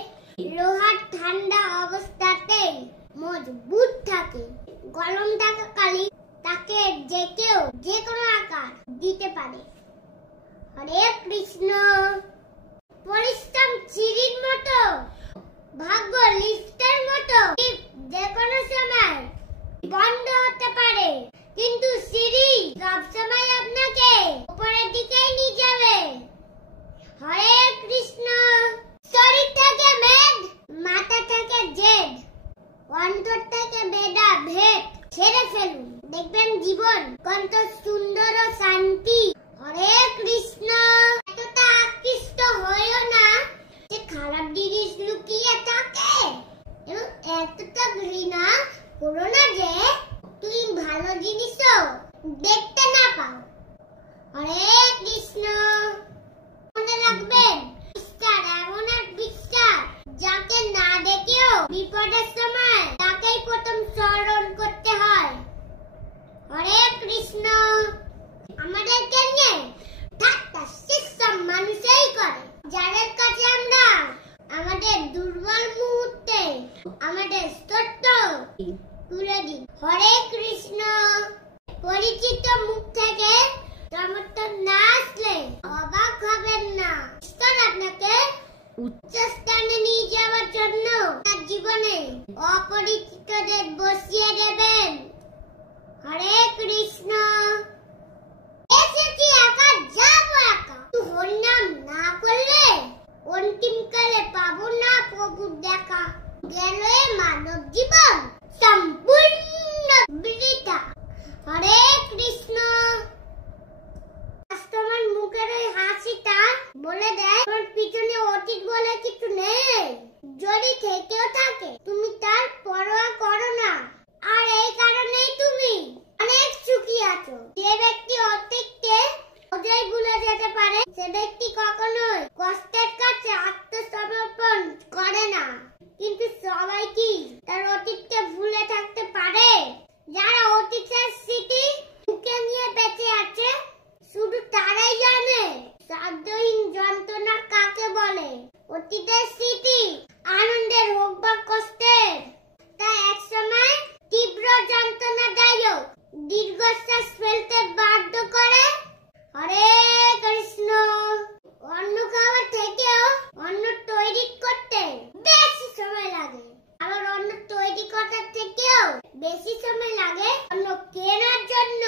লোহার ঠান্ডা অবস্থাতেই মজবুত থাকে। গরম থাকাকালীন তাকে যে কেউ যে কোনো আকার দিতে পারে। হরে কৃষ্ণ। পরিশ্রম চিড়ির মতো, ভাগ্য লিফটের মতো, যে কোনো সময় বন্ধ হতে পারে, কিন্তু সিঁড়ি সবসময় আপনাকে উপরের দিকেই নিয়ে যাবে। হরে কৃষ্ণ। শরীর থেকে মেদ, মাথা থেকে জেদ, অন্তর থেকে বেদা ভেদ ছেড়ে ফেলুন, দেখবেন জীবন কত সুন্দর ও শান্তি। হরে কৃষ্ণ। এতটা আকৃষ্ট হইও না যে খারাপ জিনিস লুকিয়ে থাকে, এবং এতটা ঘৃণা করো না যে তুই ভালো জিনিসও দেখতে না পাও। হরে কৃষ্ণ। মনে রাখবেন বিশ্বাস এমন এক বিশ্বাস যাকে না দেখেও বিপদের সময় তাকেই প্রথম স্মরণ করতে হয়। হরে কৃষ্ণ। আমাদেরকে নিয়ে ঠাট্টা সব মানুষই করে, যাদের কাছে আমরা আমাদের দুর্বল মুহূর্তে আমাদের স্তোত্র তুলে দিই। হরে কৃষ্ণ। পরিচিত মুখ থেকে সমর্থন না আসলে অবাক হবেন না। ঈশ্বর আপনাকে উচ্চস্থানে নিয়ে যাওয়ার জন্য তার জীবনে অপরিচিতদের বসিয়ে দেবেন। হরে কৃষ্ণ। এসেছি একা, যাবো একা। তুই হরিনাম না করলে অন্তিমকালে পাবো না প্রভুর দেখা। গেল মানব জীবন সম্পূর্ণ বৃথা। হরে কৃষ্ণ। তোমার মুখের ওই হাসিটা বলে দেয় তোমার পিছনে অতীত বলে কিছু নেই। যদি থেকেও থাকে তুমি তার পরোয়া করো না। আর এই কারণেই তুমি অনেক সুখী আছো। যে ব্যক্তি অতীতকে সোজাই ভুলে যেতে পারে সে ব্যক্তি কখনোই কষ্টের কাছে আত্মসমর্পণ করে না। কিন্তু সবাই কি তার অতীতকে ভুলে থাকতে পারে? যারা অতীতের স্মৃতি মুখে নিয়ে বেঁচে আছে শুধু তারাই জানে সাধ্যহীন যন্ত্রণা কাকে বলে। অতীতের স্মৃতি আনন্দের হোক বা কষ্টের, তা একসময় তীব্র যন্ত্রণাদায়ক দীর্ঘশ্বাস ফেলতে বাধ্য করে। হরে কৃষ্ণ। অন্ন খাওয়ার থেকেও অন্ন তৈরি করতে বেশি সময় লাগে। আবার অন্ন তৈরি করার থেকেও বেশি সময় লাগে অন্ন কেনার জন্য।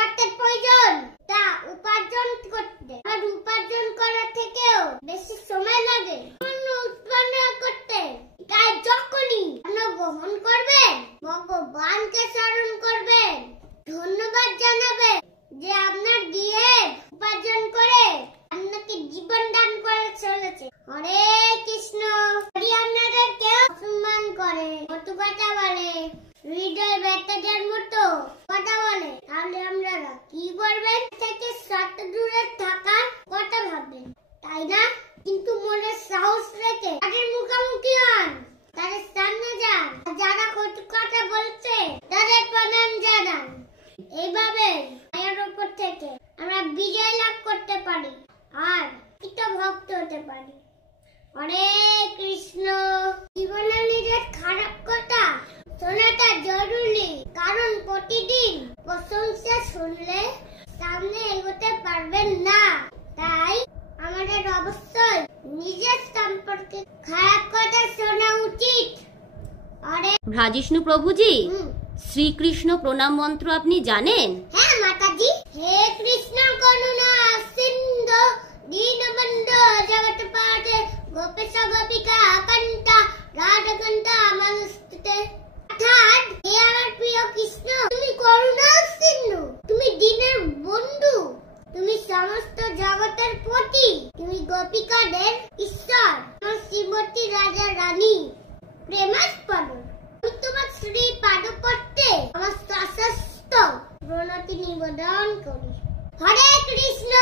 অর্থের প্রয়োজন তা উপার্জন করতে, আর উপার্জন করার থেকেও বেশি সময় লাগে অন্ন উৎপন্ন করতে। তাই যখনই অন্ন গ্রহণ করবেন ভগবানকে স্মরণ করবেন, ধন্যবাদ জানাবেন যে আপনার দিয়ে উপার্জন করে আপনাকে জীবন দান করে চলেছে। হরে কৃষ্ণ। হরি আপনাদেরকে অসম্মান করে, কটু কথা বলে, হৃদয় ব্যথা যার মতো কথা বলে, তাহলে আপনারা কি করবেন? থেকে শত দূরে থাকার কথা ভাববেন, তাই না? কিন্তু মনে সাহস রেখে তাদের মুখোমুখি হন, তাদের সামনে যান। যারা কটু কথা বলছে তাদের প্রণাম জানান। এইভাবে মায়ের উপর থেকে আমরা বিজয় লাভ করতে পারি আর ভক্ত হতে পারি। হরে কৃষ্ণ। জীবনে নিজের খারাপ কথা শোনাটা জরুরি, কারণ প্রতিদিন প্রশংসা শুনলে সামনে এগোতে পারবেন না। তাই আমাদের অবশ্যই নিজের সম্পর্কে খারাপ কথা শোনা উচিত। হরে ভ্রাজিষ্ণু প্রভুজি, শ্রীকৃষ্ণ প্রণাম মন্ত্র আপনি জানেন? হ্যাঁ মাতাজি। হে কৃষ্ণ করুণা সিন্ধু দীনবন্ধু জগৎপতে গোপেশ গোপিকা কান্তা রাধাকান্তা নমস্তুতে। অর্থাৎ হে আমার প্রিয় কৃষ্ণ, তুমি করুণা সিন্ধু, তুমি দীনের বন্ধু, তুমি সমস্ত জগতের পতি, তুমি গোপিকাদের ঈশ্বর, আমার শ্রীমতী রাজা রানী প্রেমাস্পদ। আমি তোমার শ্রী পাদপদ্মে আমার সশস্ত্র প্রণতি নিবেদন করি। হরে কৃষ্ণ।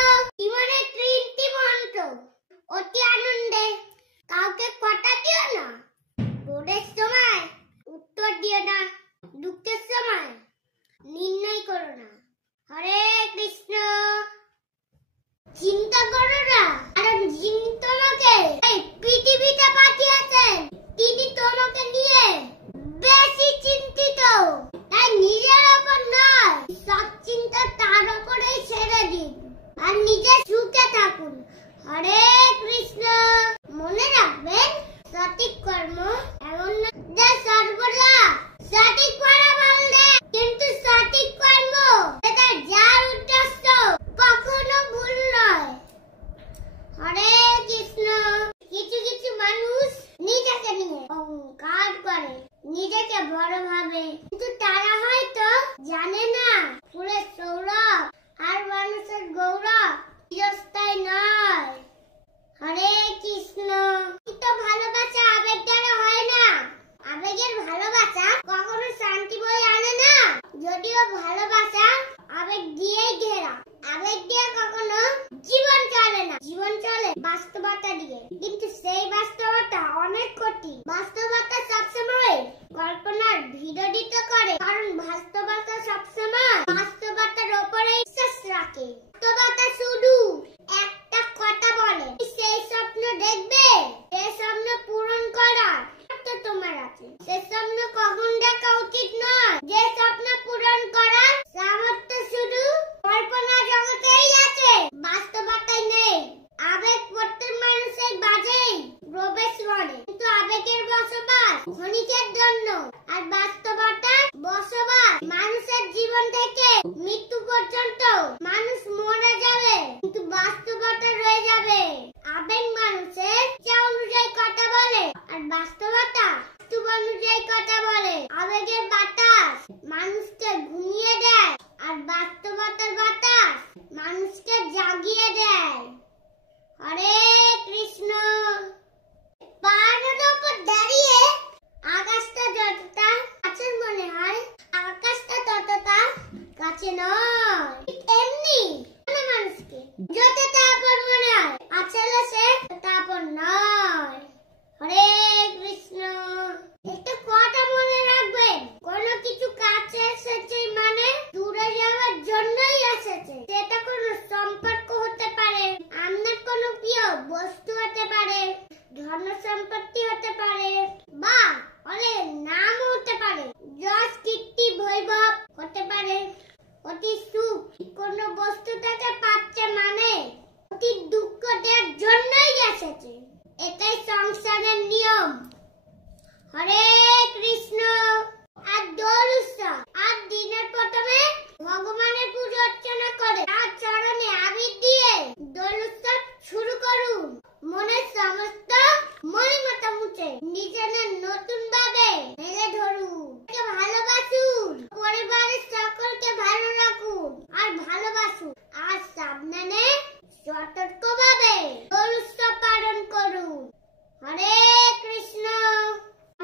জীবনে তিনটি মন্ত্র অতি আনন্দে, কাউকে কথা দিও না, বোধের সময় উত্তর দিও না, দুঃখের সময় নির্ণয় করো না। হরে কৃষ্ণ। চিন্তা করো না, কারণ যিনি তোমাকে এই পৃথিবীতে পাঠিয়েছেন তিনি তোমাকে নিয়ে বেশি চিন্তিত। তাই নিজের ওপর নয়, সব চিন্তা তার ওপরেই ছেড়ে দিন আর নিজের সুখে থাকুন। হরে কৃষ্ণ। মনে রাখবেন সঠিক কর্ম এমন না যে সর্বদা সঠিক ফলাফল দেয়, কিন্তু সঠিক কর্ম এটা যার উদ্দেশ্য কখনো ভুল নয়। হরে কৃষ্ণ। কিছু কিছু মানুষ নিজেকে নিয়ে অহংকার করে, নিজেকে বড় ভাবে, কিন্তু তারা হয়তো জানে না ফুলের সৌরভ আর মানুষের গৌরব চিরস্থায়ী নয়। হরে কৃষ্ণ। কিন্তু ভালোবাসা আবেগ দ্বারা হয় না, আবেগের ভালোবাসা কখনো শান্তি বই আনে না। যদিও ভালোবাসা আবেগ দিয়েই ঘেরা, আবেগ দিয়ে কখনো জীবন চলে না, জীবন চলে বাস্তবতা দিয়ে। কিন্তু সেই বাস্তবতা অনেক কঠিন। বাস্তবতা সবসময় কল্পনার বিরোধিতা করে। ক্ষণিকের জন্য। আর বাস্তবতা বসবাস মানুষের জীবন থেকে মৃত্যু পর্যন্ত মানুষ মরে যাবে, কিন্তু বাস্তবতা রয়ে যাবে। আবেগ মানুষের ইচ্ছা অনুযায়ী কথা বলে, আর বাস্তবতা বাস্তব অনুযায়ী কথা বলে। আবেগের বাতাস মানুষকে ঘুমিয়ে দেয়, আর বাস্তবতার বাতাস মানুষকে জাগিয়ে দেয়। হরে কৃষ্ণ। পাহাড়ের উপর দাঁড়িয়ে আকাশটা যতটা কাছের মনে হয়, আকাশটা ততটা কাছে নয়। এমনি মানুষকে যতটা আপন মনে হয়, আসলে সে ততটা আপন নয়। হরে কৃষ্ণ। একটা কথা মনে রাখবেন, কোনো কিছু কাছে এসেছে মানে দূরে যাওয়ার জন্যই এসেছে। সেটা কোনো সম্পর্ক হতে পারে, আপনার কোনো প্রিয় বস্তু হতে পারে, ধন সম্পত্তি হতে পারে, বা অনেক নাম হতে পারে, যশ কীর্তি বৈভব হতে পারে। অতি সুখ কোনো বস্তু থেকে পাচ্ছে মানে অতি দুঃখ দেওয়ার জন্যই এসেছে। এটাই সংসারের নিয়ম। হরে কৃষ্ণ। আর দোল উৎসব। আর দিনের প্রথমে ভগবানের পুজো অর্চনা করে তার চরণে আবির দিয়ে দোল উৎসব শুরু করুন। মনের সমস্ত মলিনতা মুছে নিজেদের নতুন ভাবে মেলে ধরুন। ভালোবাসুন, পরিবারের সকলকে ভালো রাখুন আর ভালোবাসুন। আর সাবধানে সতর্কভাবে দোল উৎসব পালন করুন। হরে কৃষ্ণ।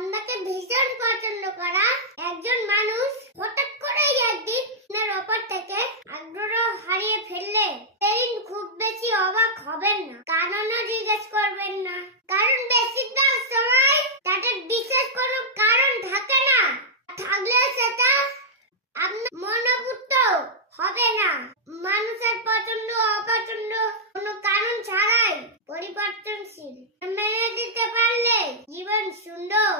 আপনাকে ভীষণ পছন্দ করা একজন মানুষ হঠাৎ করেই একদিন আপনার ওপর থেকে আগ্রহ হারিয়ে ফেললে সেদিন খুব বেশি অবাক হবেন না, কারণও জিজ্ঞেস করবেন না। কারণ বেশিরভাগ সময় তাদের বিশেষ কোনো কারণ থাকে না, থাকলে সেটা আপনার মনোভূত হবে না। মানুষের পছন্দ অপছন্দ কোনো কারণ ছাড়াই পরিবর্তনশীল। মেনে দিতে পারলে জীবন সুন্দর।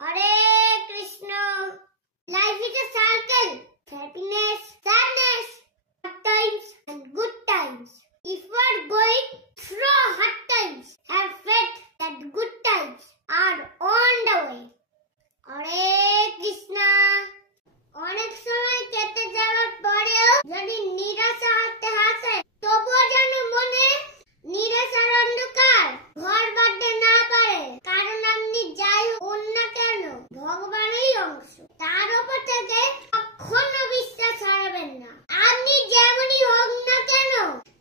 হরে Krishna. Life is a cycle. Happiness, sadness, hard times and good times. If you are going through hard times, have faith that good times are on the way. হরে কৃষ্ণ। অনেক সময় কেটে যাওয়ার পরেও যদি নিরাশা হাতে হাসে, তবুও যেন মনে নিরাশার অন্ধকার ঘর বাঁধতে না পারে। কারণ আপনি যাই হন না কেন ভগবানেরই অংশ, তার উপর থেকে কখনো বিশ্বাস হারাবেন না। আপনি যেমনই হোক না কেন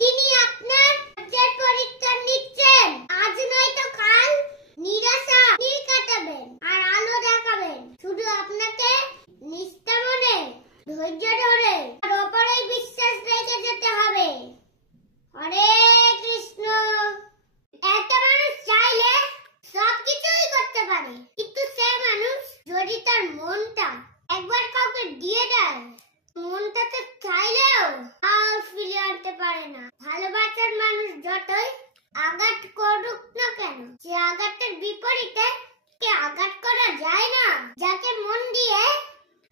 তিনি আপনার পরীক্ষা নিচ্ছেন। আজ নয়তো কাল নিরাশা তিনি কাটাবেন আর আলো দেখাবেন। শুধু আপনাকে নিষ্ঠা মনে ধৈর্য ধরে তার উপরেই বিশ্বাস রেখে যেতে হবে। হরে কৃষ্ণ। একটা মানুষ চাইলে সবকিছুই করতে পারে, কিন্তু সে মানুষ যদি তার মনটা একবার কাউকে দিয়ে দেয়, মনটাতে চাইলেও আর ফিরে আনতে পারে না। ভালোবাসার মানুষ যতই আঘাত করুক না কেন, সে আঘাতের বিপরীতে কে আঘাত করা যায় না। যাকে মন দিয়ে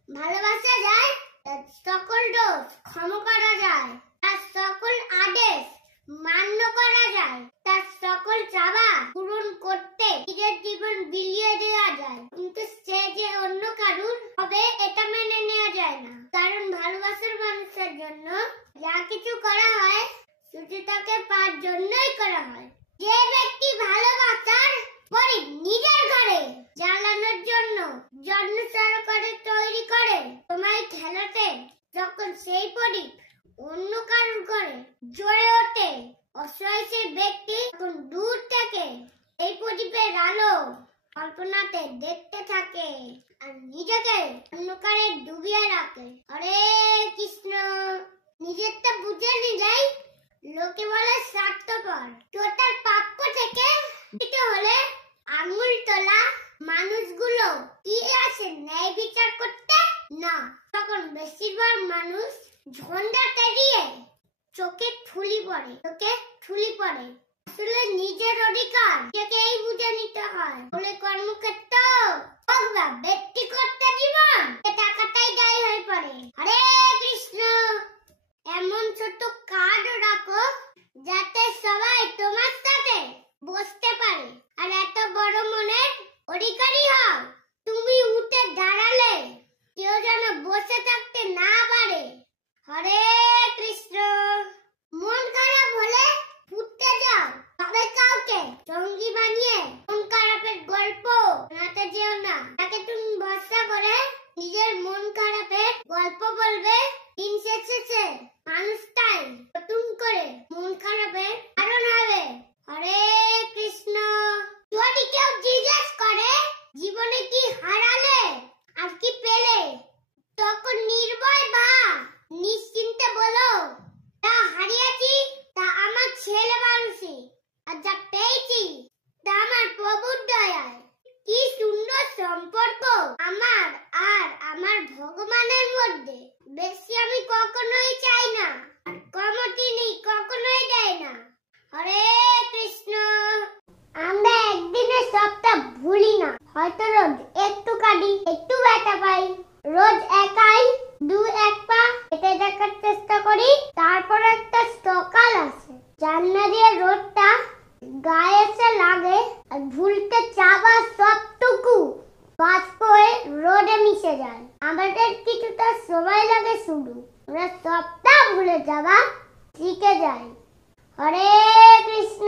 ভালোবাসা যায় তার সকল দোষ ক্ষমা করা যায়, তার সকল আদেশ মান্য করা যায়, তার সকল চাওয়া পূরণ করতে নিজের জীবন বিলিয়ে দেওয়া যায়। কিন্তু সে যে অন্য কারুর হবে এটা মেনে নেওয়া যায় না। কারণ ভালোবাসার মানুষের জন্য যা কিছু করা হয় শুধু তাকে পাওয়ার জন্যই করা হয়। যে ব্যক্তি ভালোবাসার পরে নিজের ঘরে জ্বালানোর জন্য যত্ন সহকারে তৈরি করে তোমায় খেলাতে, যখন সেই প্রদীপ অন্য কারুর ঘরে জ্বলে ওঠে, অসহায় সেই ব্যক্তি তখন দূর থেকে এই প্রদীপের আলো কল্পনাতে দেখতে থাকে আর নিজেকে অন্ধকারে ডুবিয়ে রাখে। হরে কৃষ্ণ। নিজেরটা বুঝে নিলেই লোকে বলে স্বার্থপর। তোতার প্রাপ্য থেকে দিতে হলে আঙুল তোলা মানুষগুলো কি আসে ন্যায় বিচার করতে? না। তখন বেশিরভাগ মানুষ ঝন্ডা তেড়িয়ে চোখে ঠুলি পড়ে। আসলে নিজের অধিকার নিজেকেই বুঝে নিতে হয়। বলে কর্মক্ষেত্র হোক বা ব্যক্তিগত জীবন, টাকাটাই দায়ী হয়ে পড়ে। হরে কৃষ্ণ। এমন ছোট কার্ড রাখো যাতে সবাই তোমার সাথে বসতে পারে। আর এত বড় মনের অধিকারী হও। তুমি উঠে দাঁড়ালে কেউ যেন বসে থাকতে না পারে। হরে কৃষ্ণ। মন খারাপ হলে ঘুরতে যাও, তবে কাউকে সঙ্গী বানিয়ে মন খারাপের গল্প শোনাতে যেও না। তাকে তুমি ভরসা করে নিজের মন খারাপের গল্প বলবে। দিন শেষে মানুষটাই নতুন করে মন খারাপের কারণ হবে। হরে কৃষ্ণ। যদি কেউ জিজ্ঞেস করে জীবনে কি হারালে আর কি পেলে, তখন নির্ভয় বা নিশ্চিন্তে বলো, যা হারিয়েছি তা আমার ছেলে মানুষই, আর যা পেয়েছি তা আমার প্রভুর দয়ায়। কি সুন্দর সম্পর্ক আমার আর আমার ভগবানের মধ্যে। বেশি আমি কখনোই চাই না, আর কমও তিনি কখনোই দেয় না। হরে কৃষ্ণ। আমরা একদিনে সবটা ভুলি না। হয়তো রোজ একটু কাঁদি, একটু ব্যথা পাই, রোজ একাই এক পা হেঁটে দেখার চেষ্টা করি। তারপর একটা সকাল আসে, জানলা দিয়ে রোদটা গায়ে এসে লাগে, আর ভুলতে চাওয়া সবটুকু বাষ্প হয়ে রোদে মিশে যায়। আমাদের কিছুটা সময় লাগে, শুধু আমরা সবটা ভুলে যাওয়া শিখে যাই। হরে কৃষ্ণ।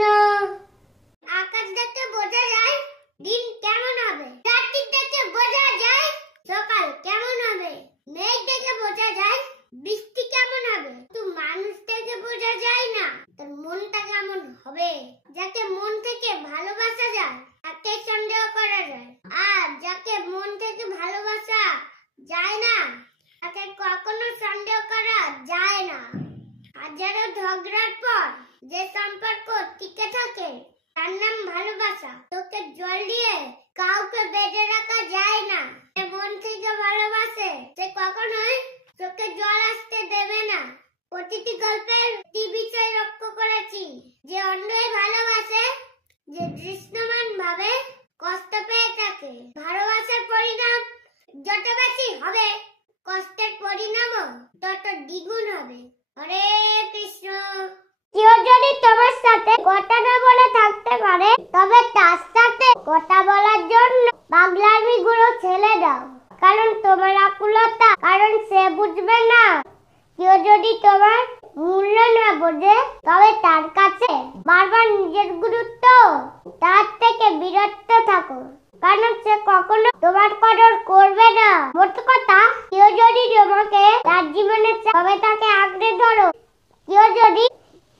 আকাশ দেখে বোঝা যায় দিন কেমন হবে, রাত্রি দেখে বোঝা যায় সকাল কেমন হবে, মেঘ দেখে বোঝা যায় বৃষ্টি কেমন হবে। তো মানুষ থেকে বোঝা যায় না তার মনটা কেমন হবে। যাকে মন থেকে ভালোবাসা যায় তাকে সন্দেহ করা যায়, আর যাকে মন থেকে ভালোবাসা যায় না তাকে কখনো সন্দেহ করা যায় না। হাজারো ঝগড়ার পর যে সম্পর্ক টিকে থাকে তার নাম ভালোবাসা। তোকে জল দিয়ে কাউকে বেঁধে রাখা যায় না। যে মন থেকে ভালোবাসে সে কখনোই তোকে জল আসতে দেবে না। প্রতিটি গল্পের একটি বিষয় লক্ষ্য করেছি, যে অন্যই ভালোবাসে, যে দৃশ্যমান ভাবে কষ্ট পেয়ে থাকে। ভালোবাসার পরিণাম যত বেশি হবে, কষ্টের পরিণামও তত দ্বিগুণ হবে। হরে কৃষ্ণ। কেউ যদি তোমার সাথে কথা না বলে থাকতে পারে, তবে তার সাথে কথা বলার জন্য পাগলামি গুলো ছেড়ে দাও। কারণ তোমার আকুলতা কারণ সে বুঝবে না। কেউ যদি তোমার মূল্য না বোঝে, তবে তার কাছে বারবার নিজের গুরুত্ব তার থেকে বিরত থাকো, কারণ সে কখনো তোমার কদর করবে না। মোট কথা, কেউ যদি তোমাকে তার জীবনে তবে তাকে আঁকড়ে ধরো। কেউ যদি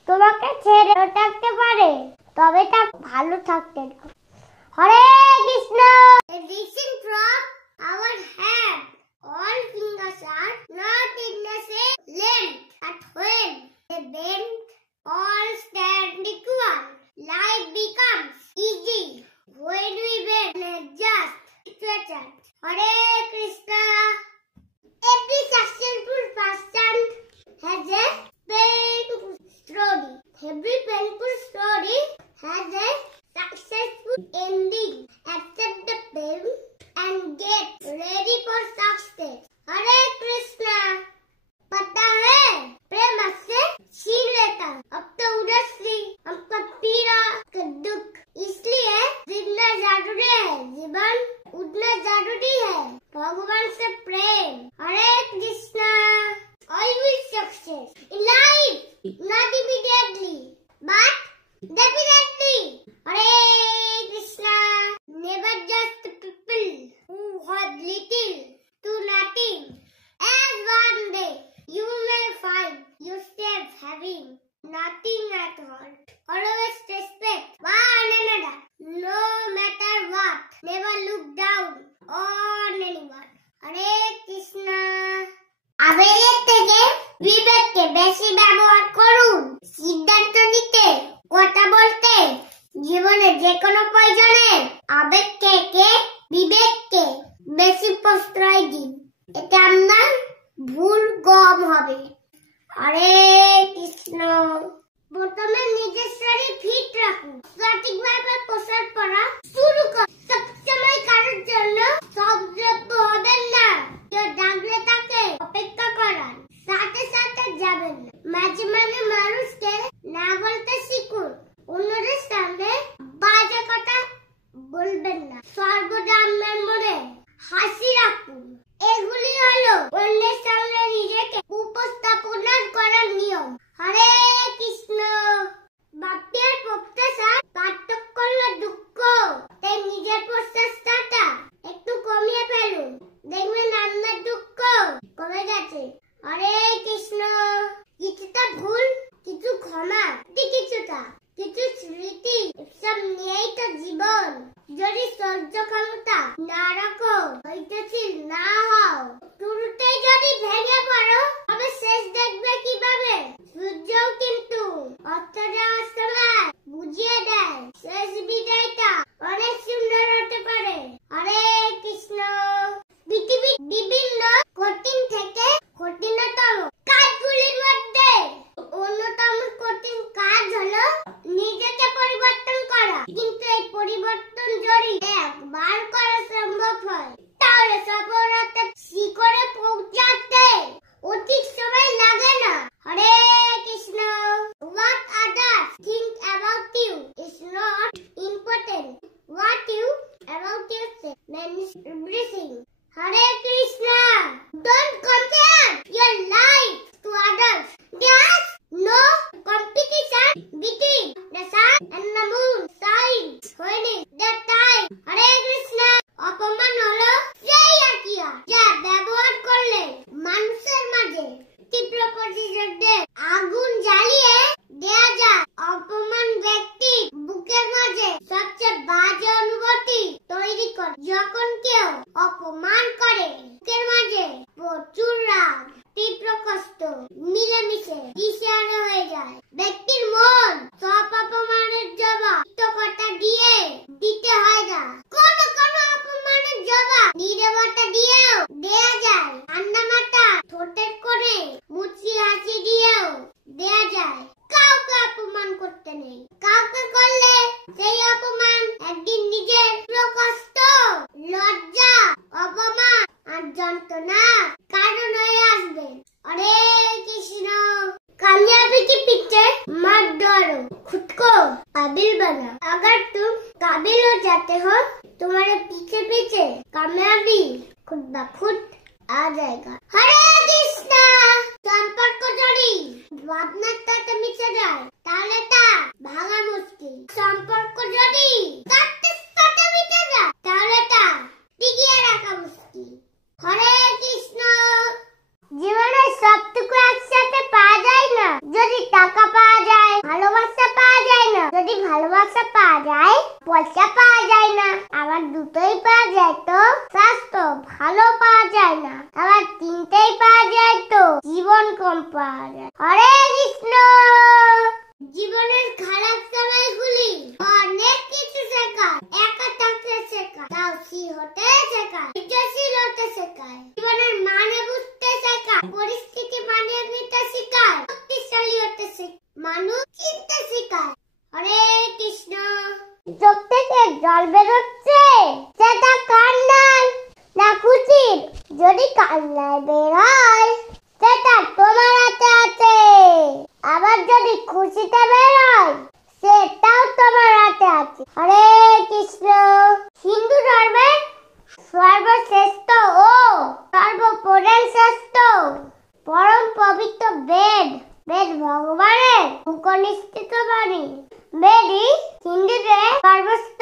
তোমাকে ছেড়ে থাকতে পারে, তবে তা ভালো থাকতে দাও। হরে Krishna. Listen from our hand. All fingers are not in the same length. At when they bend, all stand equal. Life becomes easy when we bend and adjust each other. Hare Krishna. Every successful person has a painful story. Every painful story has a successful ending. Accept the pain and get ready for success. Hare Krishna. पता है प्रेम से छीन लेता, अब तो उदासी हमको पीड़ा का दुख। इसलिए जीना जरूरी है, जीवन उतना जरूरी है। भगवान से प्रेम। हरे Krishna. Always success in life, not immediately, but definitely. Hare Krishna. Never just people who have little to nothing, as one day you may find yourself having nothing at all. Always respect one another, no matter what. Never look down on anyone. Hare Krishna. আবেগের থেকে বিবেককে বেশি ব্যবহার করুন। সিদ্ধান্ত নিতে, কথা বলতে, জীবনে যে কোনো প্রয়োজনে আবেগকে বিবেককে বেশি প্রশ্রয় দিন। এতে আপনার ভুল কম হবে। হরে কৃষ্ণ। প্রথমে নিজের শরীর ফিট রাখুন, সঠিকভাবে পোশাক পরা শুরু করুন। সবসময় কারোর জন্য সবযত্ন হবেন না। কেউ ডাকলে তাকে অপেক্ষা করান, সাথে সাথে যাবেন না। মাঝে মাঝে মানুষকে না বলতে শিখুন। অন্যদের সামনে বাজে কথা বলবেন না। সর্বদা হাসি রাখুন। এগুলি হলো অন্যের সামনে নিজেকে উপস্থাপনা করার নিয়ম। হরে কৃষ্ণ। বাপি আর প্রত্যাশার পার্থক্য হলো দুঃখ, তাই নিজের প্রচেষ্টাটা একটু কমিয়ে ফেলুন, দেখবেন আপনার দুঃখ কমে গেছে। হরে কৃষ্ণ। কিছুটা ভুল, কিছু ক্ষমা, কিছুটা কিছু স্মৃতি, সব নিয়েই তো জীবন। যদি সহ্য ক্ষমতা না রাখো, ধৈর্যশীল না হও, শুরুতেই যদি ভেঙে পড়ো, তবে শেষ দেখবে কিভাবে। সূর্যও কিন্তু অস্ত যাওয়ার সময় বুঝিয়ে দেয় শেষ বিদায়টা অনেক সুন্দর হতে পারে। হরে কৃষ্ণ। পৃথিবীর বিভিন্ন কঠিন থেকে কঠিনতম কাজগুলির মধ্যে অন্যতম কঠিন কাজ হলো নিজেকে পরিবর্তন করা। কিন্তু এই পরিবর্তন যদি একবার করা সম্ভব হয়, তাহলে সফলতার শিখরে পৌঁছাতে অধিক সময় লাগে না। হরে Krishna. What others think about you is not important. What you about yourself means everything. Hare Krishna. Don't compare your life to others. There's no competition between the sun and the moon shines when it's that time. Hare Krishna. অপমান হলো সেই আকিয়া যা ব্যবহার করলে মানুষের মাঝে তীব্র প্রতিশোধের আগুন জ্বালিয়ে দেয়া যায়। অপমান ব্যক্তির বুকের মাঝে সবচেয়ে বাজে অনুভূতি তৈরি করে। যখন কেউ অপমান করে, বুকের মাঝে প্রচুর রাগ, তীব্র কষ্ট মিলেমিশে দিশেহারা হয়ে যায়। ব্যক্তির মন সব অপমানের জবাব কথা দিয়ে দিতে হয় না। কোন কোন অপমানের জবাব নীরবতা দিয়েও দেয়া যায়। ঠান্ডা মাথা ঠোঁটের কোণে মুচকি হাসি দিয়েও দেয়া যায়। কাউকে অপমান করতে নেই। কাউকে করলে সেই অপমান একদিন নিজের কষ্ট, লজ্জা, অপমান আর যন্ত্রণার কারণ হয়ে আসবে। हरे कृष्ण। कामयाबी के पीछे मत दौड़ो, खुद को काबिल बना। अगर तुम काबिल हो जाते हो, तुम्हारे पीछे पीछे कामयाबी खुद ब खुद आ जाएगा। हरे कृष्ण। সম্পর্ক যদি ভাবনার সাথে মিশে যায়, তাহলে তা ভাঙা মুশকিল। সম্পর্ক যদি তাত্ত্বিক সাথে মিশে যায়, তাহলে তা টিকিয়ে রাখা মুশকিল। হরে কৃষ্ণ। জীবনে সবটুকু একসাথে পাওয়া যায় না। যদি টাকা পাওয়া যায়, ভালোবাসা পাওয়া যায় না। যদি ভালোবাসা পাওয়া যায়, পয়সা পাওয়া যায় না। আবার দুটোই পাওয়া যায় তো স্বাস্থ্য ভালো পাওয়া যায় না। আবার তিনটেই পাওয়া যায় তো জীবন কম পাওয়া যায়। হরে কৃষ্ণ। জীবনের খারাপ সময়গুলি অনেক কিছু শেখায়। একা থাকতে শেখায়, সাহসী হতে শেখায়, ধৈর্যশীল হতে শেখায়, জীবনের মানে বুঝতে শেখায়, পরিস্থিতি মানিয়ে নিতে শেখায়, শক্তিশালী হতে শেখায়, মানুষ চিনতে শেখায়। হরে কৃষ্ণ। চোখ থেকে জল বেরোচ্ছে, সেটা কান্নার না খুশির? যদি কান্নায় বেরোয়, সেটা তোমার হাতে আছে। আবার যদি খুশিতে বেরোয়, সেটাও তোমার হাতে আছে। হরে কৃষ্ণ। হিন্দু ধর্মের সর্বশ্রেষ্ঠ ও সর্বপ্রধান শাস্ত্র পরম পবিত্র বেদ। বেদ ভগবানের মুখনিসৃত বাণী। বেদই হিন্দুদের সর্বস্ব।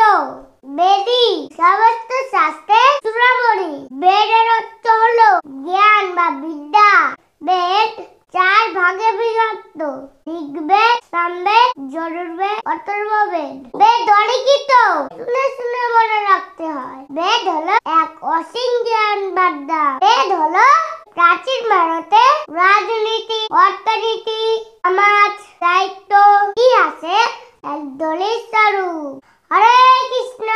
বেদই সমস্ত শাস্ত্রের চূড়ামণি। বেদের অর্থ হলো জ্ঞান বা বিদ্যা। বেদ 4 ভাগে বিভক্ত: ঋগ্বেদ, সামবেদ, যজুর্বেদ, অথর্ববেদ। বেদ অলিখিত, শুনে শুনে মনে রাখতে হয়। বেদ হলো এক অসীম জ্ঞান বার্তা। বেদ হলো প্রাচীন ভারতে রাজনীতি, অর্থনীতি, সমাজ, সাহিত্য, ইতিহাসে এক দলিল স্বরূপ। হরে কৃষ্ণ।